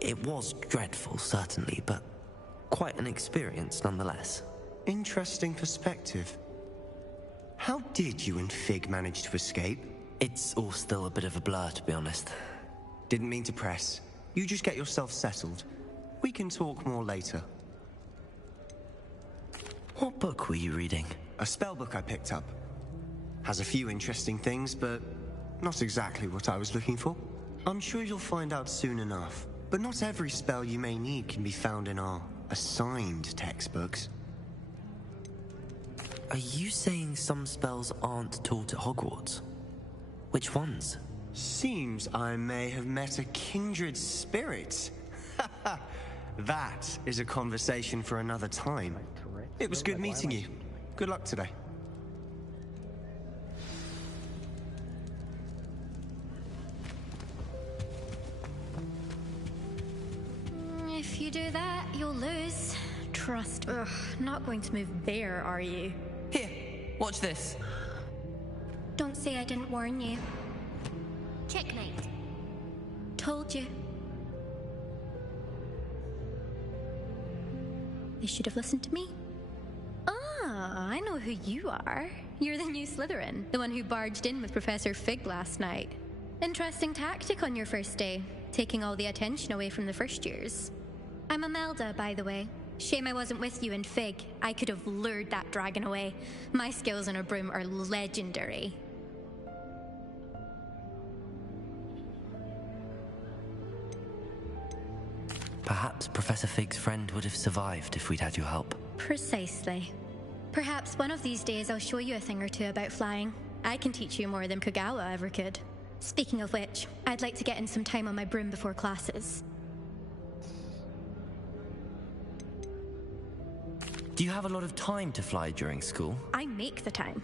It was dreadful, certainly, but quite an experience nonetheless. Interesting perspective. How did you and Fig manage to escape? It's all still a bit of a blur, to be honest. Didn't mean to press. You just get yourself settled. We can talk more later. What book were you reading? A spell book I picked up. Has a few interesting things, but not exactly what I was looking for. I'm sure you'll find out soon enough. But not every spell you may need can be found in our assigned textbooks. Are you saying some spells aren't taught at Hogwarts? Which ones? Seems I may have met a kindred spirit. That is a conversation for another time. It was good meeting you. Good luck today. If you do that, you'll lose. Trust me. Ugh, not going to move there, are you? Here, watch this. Don't say I didn't warn you. Checkmate. Told you. They should have listened to me. Ah, I know who you are. You're the new Slytherin, the one who barged in with Professor Fig last night. Interesting tactic on your first day, taking all the attention away from the first years. I'm Imelda, by the way. Shame I wasn't with you and Fig. I could have lured that dragon away. My skills on a broom are legendary. Perhaps Professor Fig's friend would have survived if we'd had your help. Precisely. Perhaps one of these days I'll show you a thing or two about flying. I can teach you more than Kogawa ever could. Speaking of which, I'd like to get in some time on my broom before classes. Do you have a lot of time to fly during school? I make the time.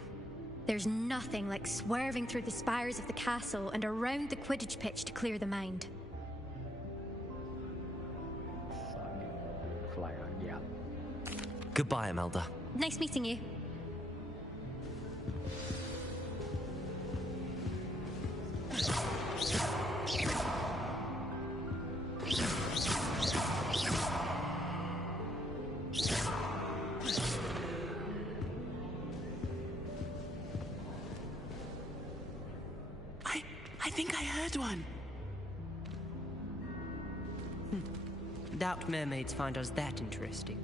There's nothing like swerving through the spires of the castle and around the Quidditch pitch to clear the mind. Flyer, yeah. Goodbye, Imelda. Nice meeting you. I think I heard one. Doubt mermaids find us that interesting.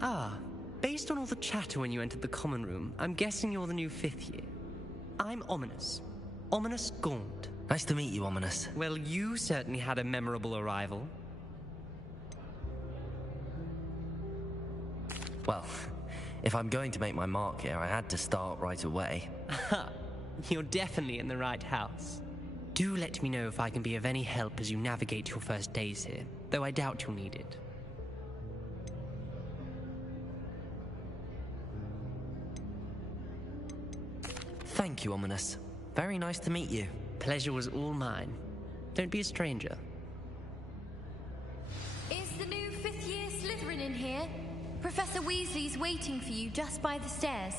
Ah, based on all the chatter when you entered the common room, I'm guessing you're the new 5th year. I'm Ominous. Ominous Gaunt. Nice to meet you, Ominous. Well, you certainly had a memorable arrival. Well, if I'm going to make my mark here, I had to start right away. Aha, you're definitely in the right house. Do let me know if I can be of any help as you navigate your first days here, though I doubt you'll need it. Thank you, Ominous. Very nice to meet you. Pleasure was all mine. Don't be a stranger. Is the new 5th year Slytherin in here? Professor Weasley's waiting for you just by the stairs.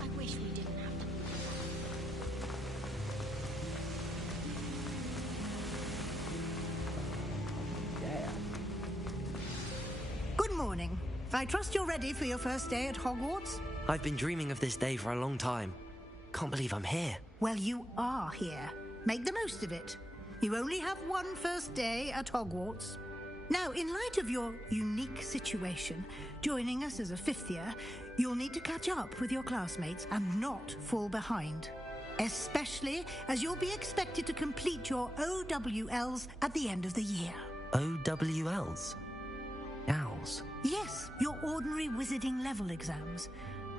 I wish we didn't have to. Good morning. I trust you're ready for your first day at Hogwarts? I've been dreaming of this day for a long time. Can't believe I'm here. Well, you are here. Make the most of it. You only have one first day at Hogwarts. Now, in light of your unique situation, joining us as a 5th year, you'll need to catch up with your classmates and not fall behind. Especially as you'll be expected to complete your OWLs at the end of the year. OWLs? Owls? Yes, your ordinary wizarding level exams.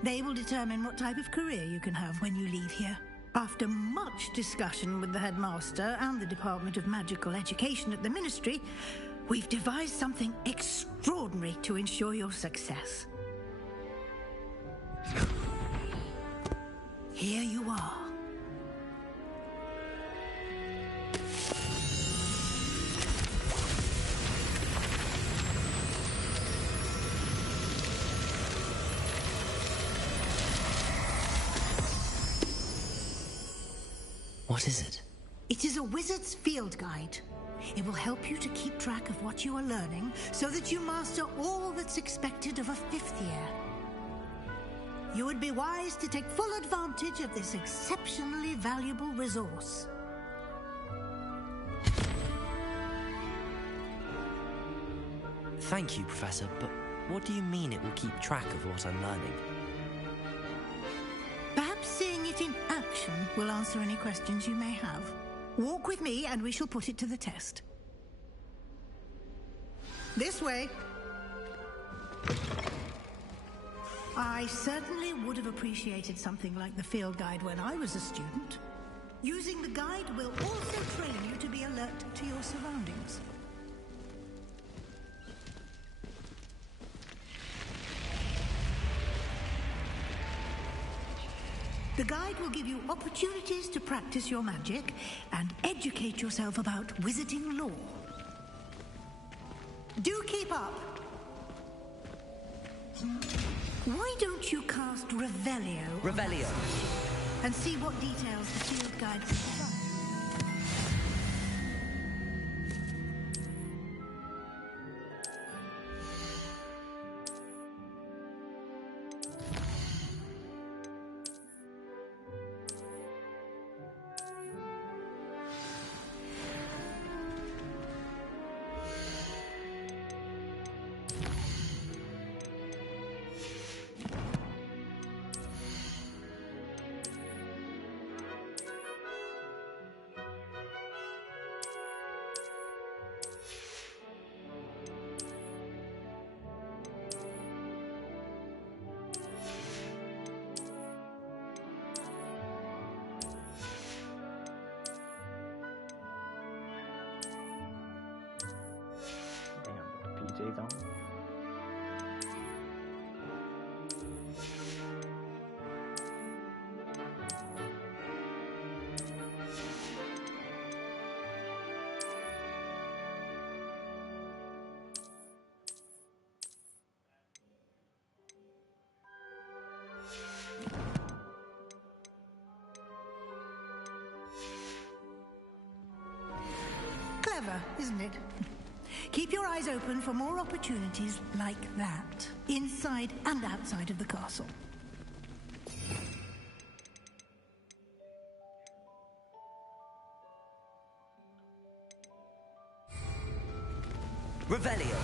They will determine what type of career you can have when you leave here. After much discussion with the headmaster and the Department of Magical Education at the Ministry, we've devised something extraordinary to ensure your success. Here you are. What is it? It is a wizard's field guide. It will help you to keep track of what you are learning so that you master all that's expected of a 5th year. You would be wise to take full advantage of this exceptionally valuable resource. Thank you, Professor, but what do you mean it will keep track of what I'm learning? Perhaps seeing it in action will answer any questions you may have. Walk with me and we shall put it to the test. This way. I certainly would have appreciated something like the field guide when I was a student. Using the guide will also train you to be alert to your surroundings. The guide will give you opportunities to practice your magic and educate yourself about wizarding lore. Do keep up. Why don't you cast Revelio? Revelio. And see what details the field guide provides. isn't it? Keep your eyes open for more opportunities like that, inside and outside of the castle. Revelio.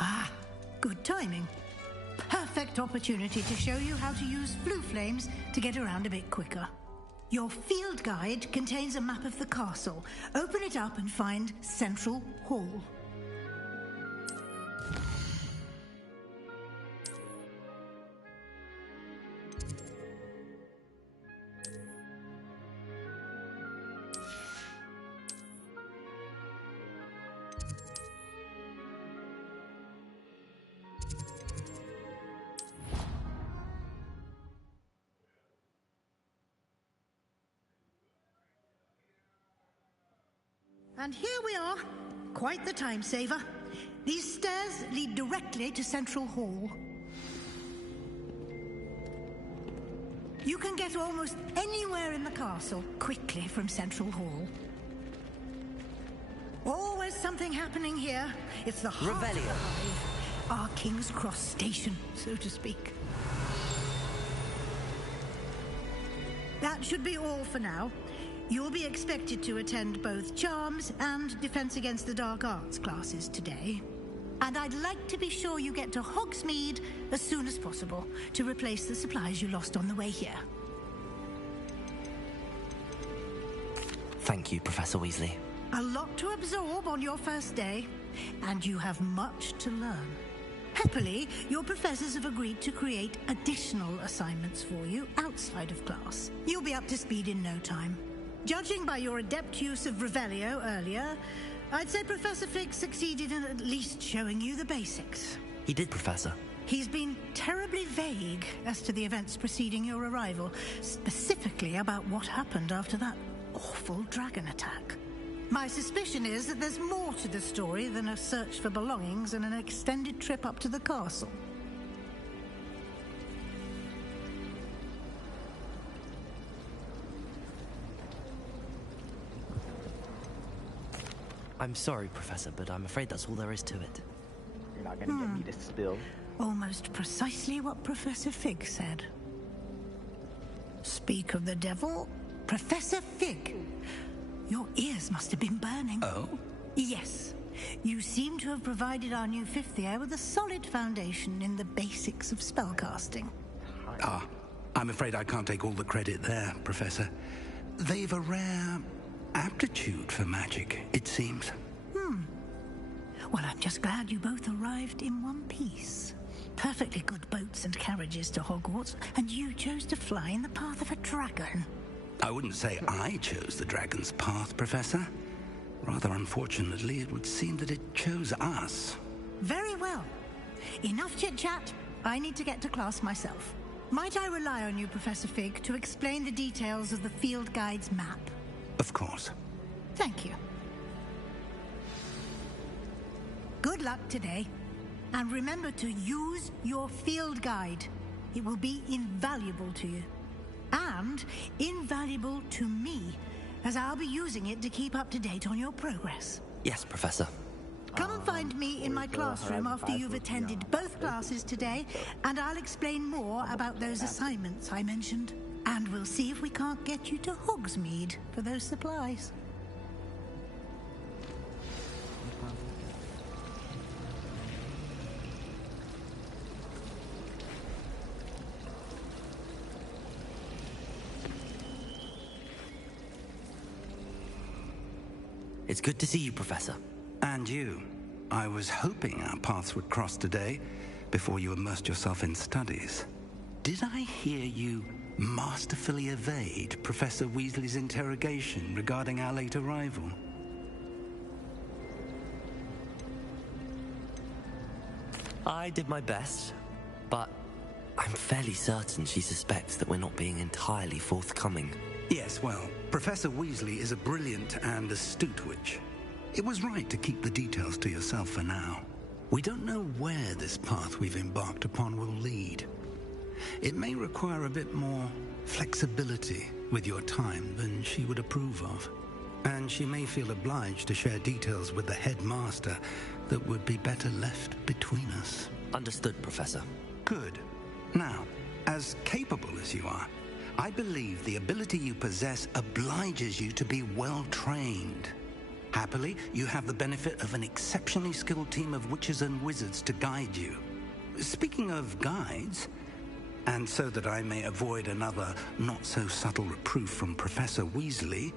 Ah, good timing. Perfect opportunity to show you how to use flue flames to get around a bit quicker. Your field guide contains a map of the castle. Open it up and find Central Hall. And here we are. Quite the time saver. These stairs lead directly to Central Hall. You can get almost anywhere in the castle quickly from Central Hall. Always something happening here. It's the heart of the hive, our King's Cross station, so to speak. That should be all for now. You'll be expected to attend both Charms and Defense Against the Dark Arts classes today. And I'd like to be sure you get to Hogsmeade as soon as possible to replace the supplies you lost on the way here. Thank you, Professor Weasley. A lot to absorb on your first day, and you have much to learn. Happily, your professors have agreed to create additional assignments for you outside of class. You'll be up to speed in no time. Judging by your adept use of Revelio earlier, I'd say Professor Fig succeeded in at least showing you the basics. He did, Professor. He's been terribly vague as to the events preceding your arrival, specifically about what happened after that awful dragon attack. My suspicion is that there's more to the story than a search for belongings and an extended trip up to the castle. I'm sorry, Professor, but I'm afraid that's all there is to it. You're not gonna get me to spill. Almost precisely what Professor Fig said. Speak of the devil, Professor Fig. Your ears must have been burning. Oh? Yes. You seem to have provided our new fifth year with a solid foundation in the basics of spellcasting. Ah, I'm afraid I can't take all the credit there, Professor. They've a rare aptitude for magic, it seems. Well, I'm just glad you both arrived in one piece. Perfectly good boats and carriages to Hogwarts, and you chose to fly in the path of a dragon. I wouldn't say I chose the dragon's path, Professor. Rather unfortunately, it would seem that it chose us. Very well. Enough chit-chat. I need to get to class myself. Might I rely on you, Professor Fig, to explain the details of the field guide's map? Of course. Thank you. Good luck today. And remember to use your field guide. It will be invaluable to you. And invaluable to me, as I'll be using it to keep up to date on your progress. Yes, Professor. Come and find me in my classroom after you've attended both classes today, and I'll explain more about those assignments I mentioned. And we'll see if we can't get you to Hogsmeade for those supplies. It's good to see you, Professor. And you. I was hoping our paths would cross today, before you immersed yourself in studies. Did I hear you masterfully evade Professor Weasley's interrogation regarding our late arrival? I did my best, but I'm fairly certain she suspects that we're not being entirely forthcoming. Yes, well, Professor Weasley is a brilliant and astute witch. It was right to keep the details to yourself for now. We don't know where this path we've embarked upon will lead. It may require a bit more flexibility with your time than she would approve of. And she may feel obliged to share details with the headmaster that would be better left between us. Understood, Professor. Good. Now, as capable as you are, I believe the ability you possess obliges you to be well trained. Happily, you have the benefit of an exceptionally skilled team of witches and wizards to guide you. Speaking of guides, and so that I may avoid another not-so-subtle reproof from Professor Weasley,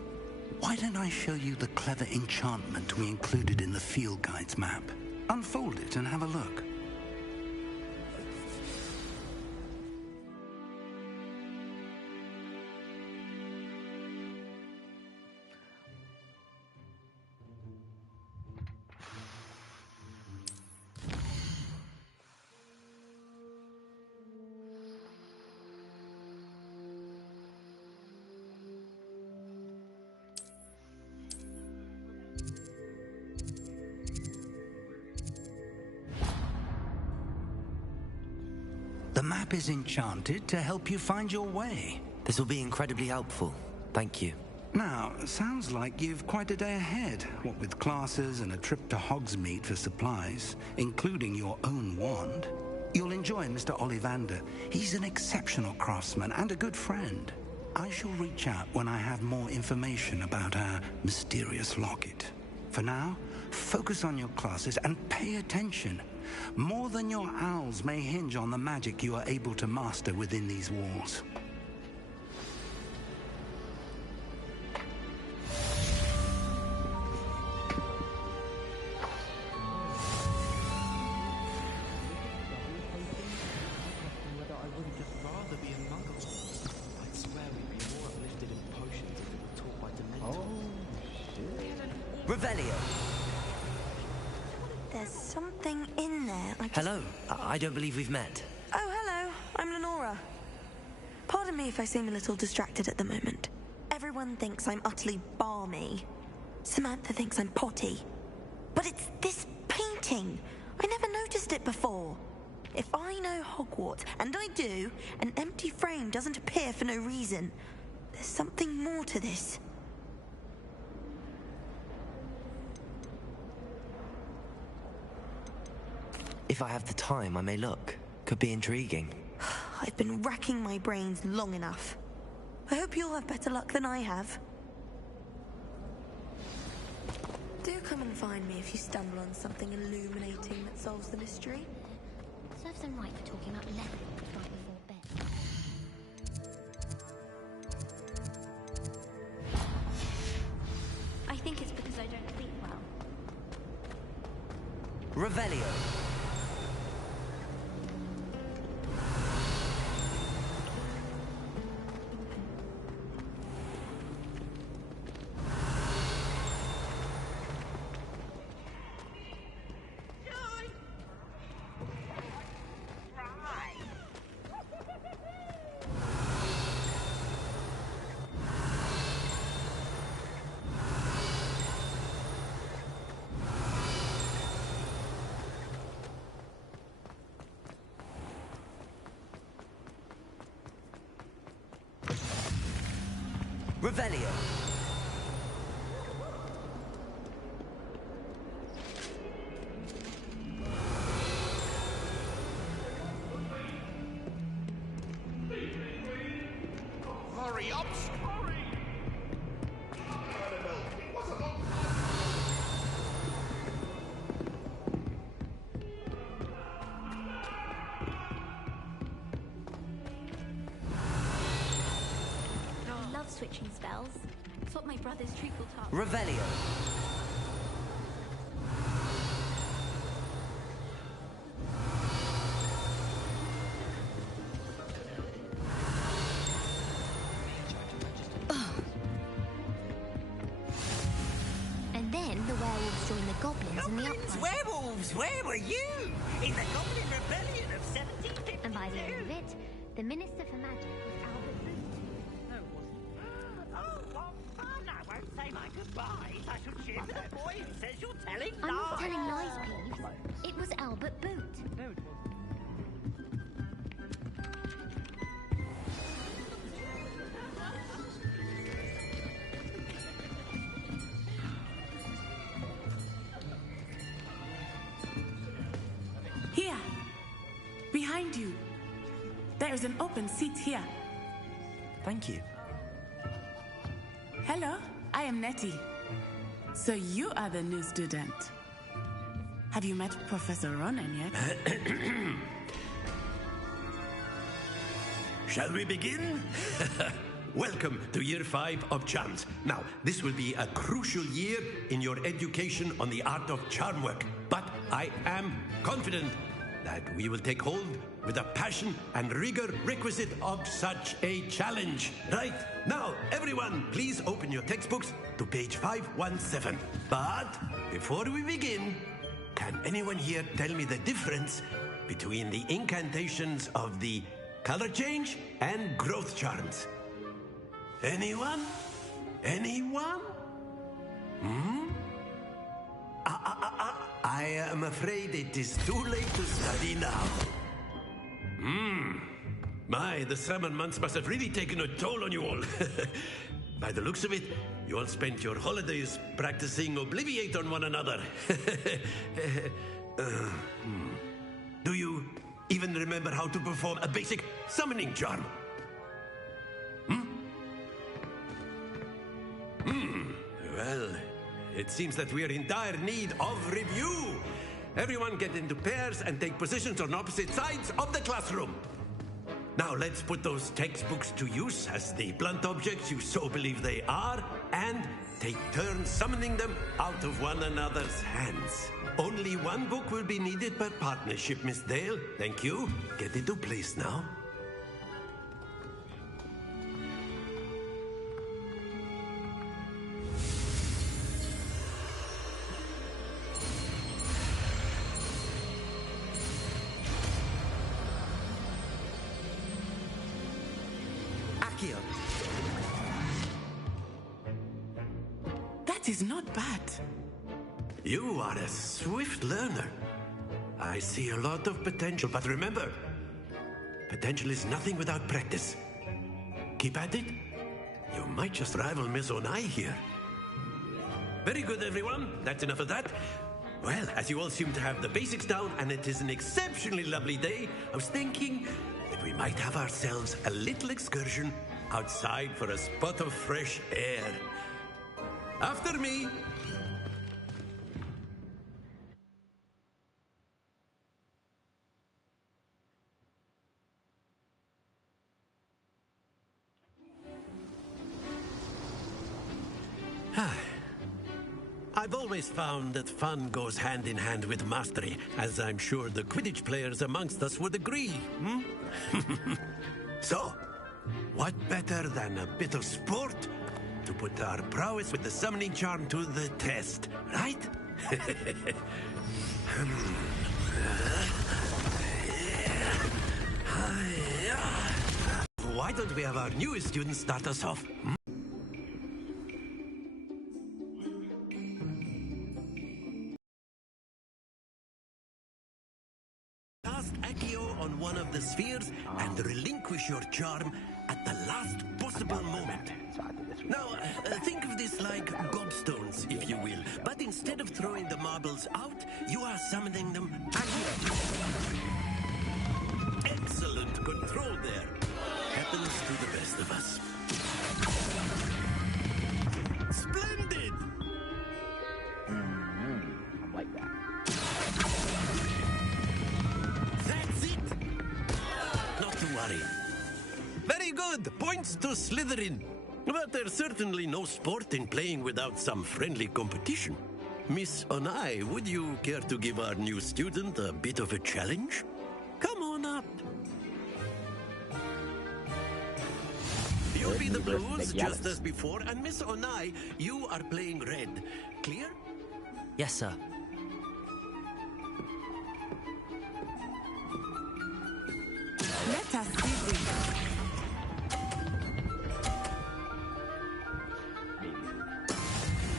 why don't I show you the clever enchantment we included in the field guide's map? Unfold it and have a look. The map is enchanted to help you find your way. This will be incredibly helpful. Thank you. Now, sounds like you've quite a day ahead, what with classes and a trip to Hogsmeade for supplies, including your own wand. You'll enjoy Mr. Ollivander. He's an exceptional craftsman and a good friend. I shall reach out when I have more information about our mysterious locket. For now, focus on your classes and pay attention. More than your owls may hinge on the magic you are able to master within these walls. Revelio! There's something in there. Hello. I don't believe we've met. Oh, hello. I'm Lenora. Pardon me if I seem a little distracted at the moment. Everyone thinks I'm utterly balmy. Samantha thinks I'm potty. But it's this painting. I never noticed it before. If I know Hogwarts, and I do, an empty frame doesn't appear for no reason. There's something more to this. If I have the time, I may look. Could be intriguing. I've been racking my brains long enough. I hope you'll have better luck than I have. Do come and find me if you stumble on something illuminating that solves the mystery. Serves them right for talking about leather right before bed. I think it's because I don't sleep well. Revelio! Revelio! Hurry up, hurry! I love switching spells. It's what my brother's treacle taught me. Revelio! And then the werewolves join the goblins in the uprising. Werewolves, where were you? In the Goblin Rebellion of 1752. And by the end of it, the Minister for Magic was Albert Booth. Oh, what fun! I won't say my goodbyes. I shall cheer for the boy who says you're telling lies. I'm not telling lies, Peeves. It was Albert Boot. No, it wasn't. Here. Behind you. There is an open seat here. Thank you. Hello, I am Nettie. So you are the new student. Have you met Professor Ronan yet? Shall we begin? Welcome to Year 5 of Charms. Now, this will be a crucial year in your education on the art of charm work. But I am confident that we will take hold with the passion and rigor requisite of such a challenge. Right, now, everyone, please open your textbooks to page 517. But before we begin, can anyone here tell me the difference between the incantations of the color change and growth charms? Anyone? Anyone? I am afraid it is too late to study now. My, the summer months must have really taken a toll on you all. By the looks of it, you all spent your holidays practicing Obliviate on one another. Do you even remember how to perform a basic summoning charm? Well, it seems that we are in dire need of review. Everyone get into pairs and take positions on opposite sides of the classroom. Now let's put those textbooks to use as the blunt objects you so believe they are, and take turns summoning them out of one another's hands. Only one book will be needed per partnership, Miss Dale. Thank you. Get into place now. That is not bad. You are a swift learner. I see a lot of potential, but remember, potential is nothing without practice. Keep at it. You might just rival Miss Onai here. Very good, everyone. That's enough of that. Well, as you all seem to have the basics down, and it is an exceptionally lovely day, I was thinking that we might have ourselves a little excursion outside for a spot of fresh air. After me. I've always found that fun goes hand in hand with mastery, as I'm sure the Quidditch players amongst us would agree. So, what better than a bit of sport to put our prowess with the summoning charm to the test, right? Why don't we have our newest student start us off? Cast Accio on one of the spheres and relinquish your charm at the last possible moment. Now, think of this like gobstones, if you will. But instead of throwing the marbles out, you are summoning them accurately. Excellent control there. Happens to the best of us. Splendid! I like that. That's it! Not to worry. Very good. Points to Slytherin. But there's certainly no sport in playing without some friendly competition. Miss Onai, would you care to give our new student a bit of a challenge? Come on up. You'll be the blues, just as before, and Miss Onai, you are playing red. Clear? Yes, sir. Let us see this.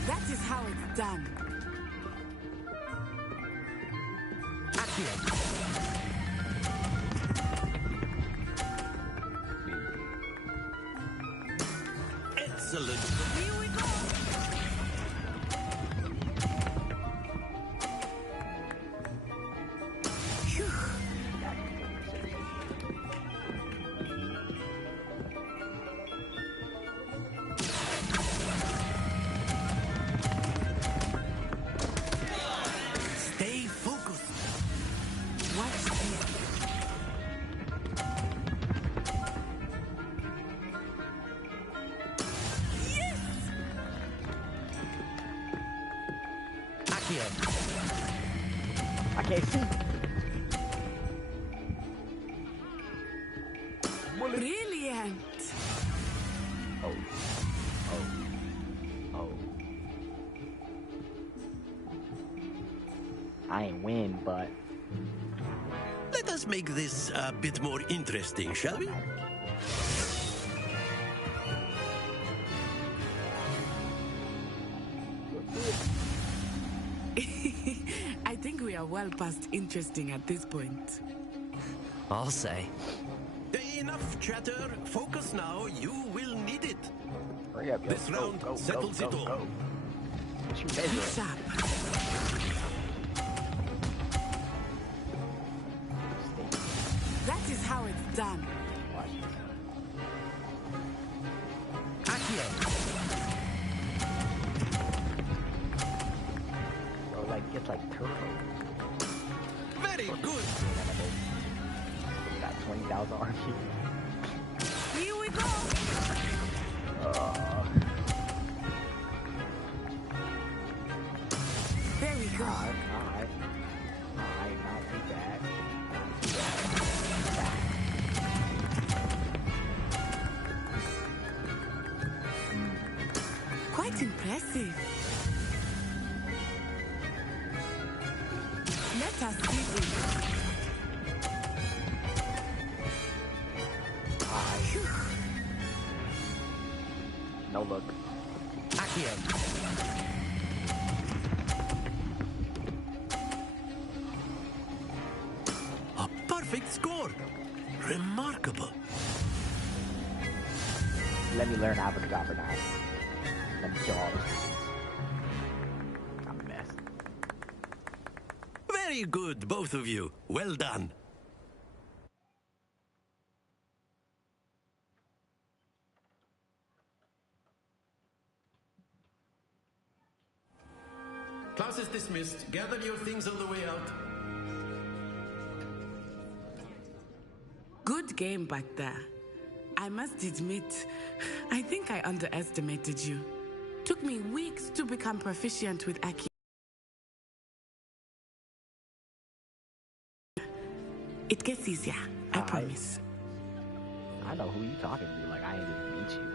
That is how it's done. Excellent. Here we go. Phew. Stay focused. Watch this. I can't see. Brilliant. Oh. I ain't win, but Let us make this a bit more interesting, shall we? I think we are well past interesting at this point. I'll say. Enough chatter. Focus now. You will need it. hurry up, yo. This round settles it all. What you Be measuring? sharp. That is how it's done. Watch this. Bro, like, it's like turbo. Very good. Got 20,000 RP. Here we go. There we go. Alright, not too bad. Quite impressive. Let us see this. Phew. No look. A perfect score. Remarkable. Let me learn Abracadabra now. Let me kill all the students. I'm the best. Very good, both of you. Well done. Class is dismissed. Gather your things on the way out. Good game back there. I must admit, I think I underestimated you. Took me weeks to become proficient with Aki. It gets easier, I promise. I know who you talking to. Like, I ain't even meet you.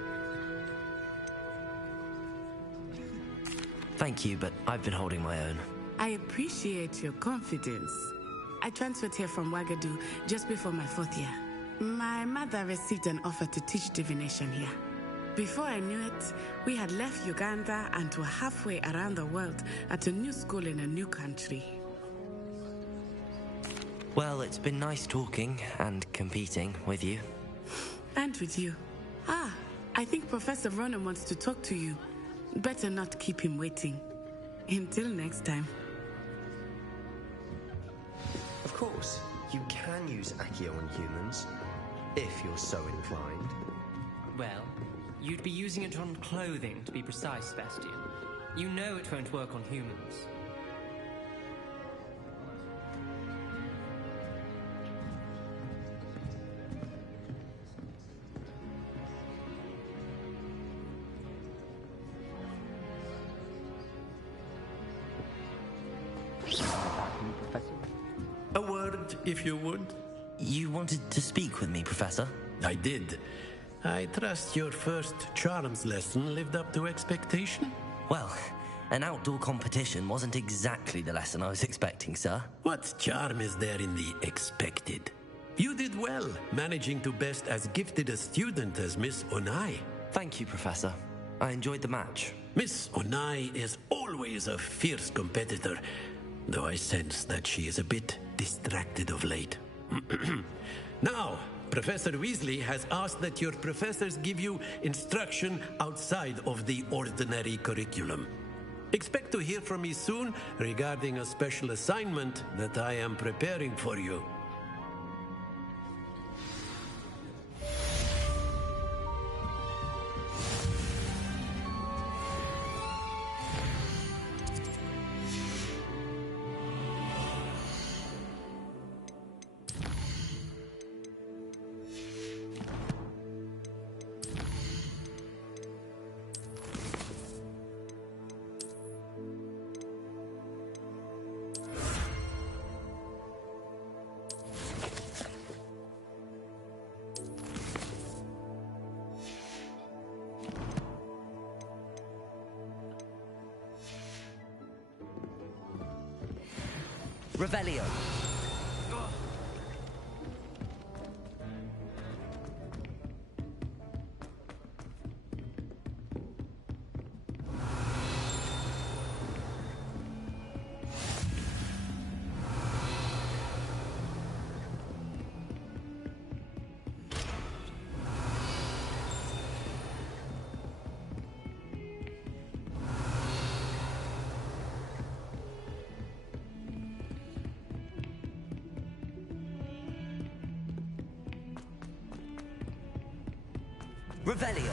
Thank you, but I've been holding my own. I appreciate your confidence. I transferred here from Wagadu just before my 4th year. My mother received an offer to teach divination here. Before I knew it, we had left Uganda and were halfway around the world at a new school in a new country. Well, it's been nice talking and competing with you. And with you. I think Professor Ronan wants to talk to you. Better not keep him waiting. Until next time. Of course, you can use Accio on humans, if you're so inclined. Well, you'd be using it on clothing, to be precise, Sebastian. You know it won't work on humans. A word, if you would. You wanted to speak with me, Professor? I did. I trust your first charms lesson lived up to expectation? Well, an outdoor competition wasn't exactly the lesson I was expecting, sir. What charm is there in the expected? You did well, managing to best as gifted a student as Miss Onai. Thank you, Professor. I enjoyed the match. Miss Onai is always a fierce competitor, though I sense that she is a bit distracted of late. Now, Professor Weasley has asked that your professors give you instruction outside of the ordinary curriculum. Expect to hear from me soon regarding a special assignment that I am preparing for you. Revelio. Revelio.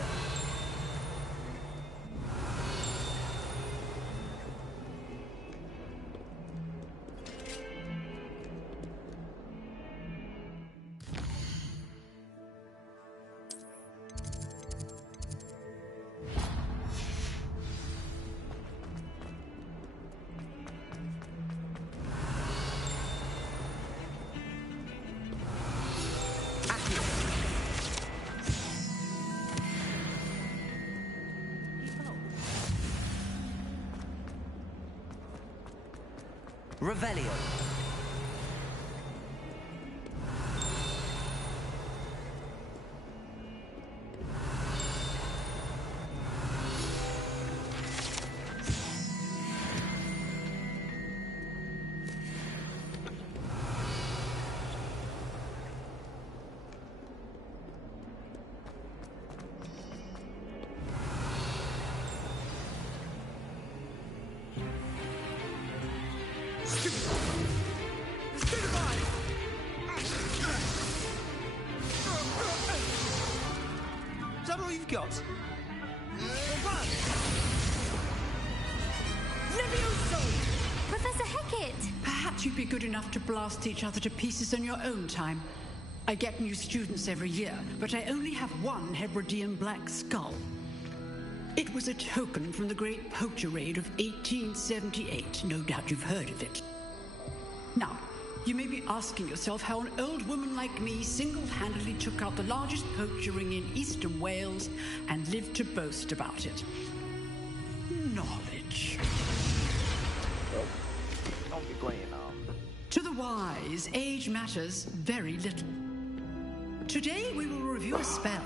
Revelio. Is that all you've got? Professor Hecat! Perhaps you'd be good enough to blast each other to pieces in your own time. I get new students every year, but I only have one Hebridean black skull. It was a token from the Great Poacher Raid of 1878. No doubt you've heard of it. Now, you may be asking yourself how an old woman like me single-handedly took out the largest poacher ring in eastern Wales and lived to boast about it. Knowledge. Well, don't be playing To the wise, age matters very little. Today we will review a spell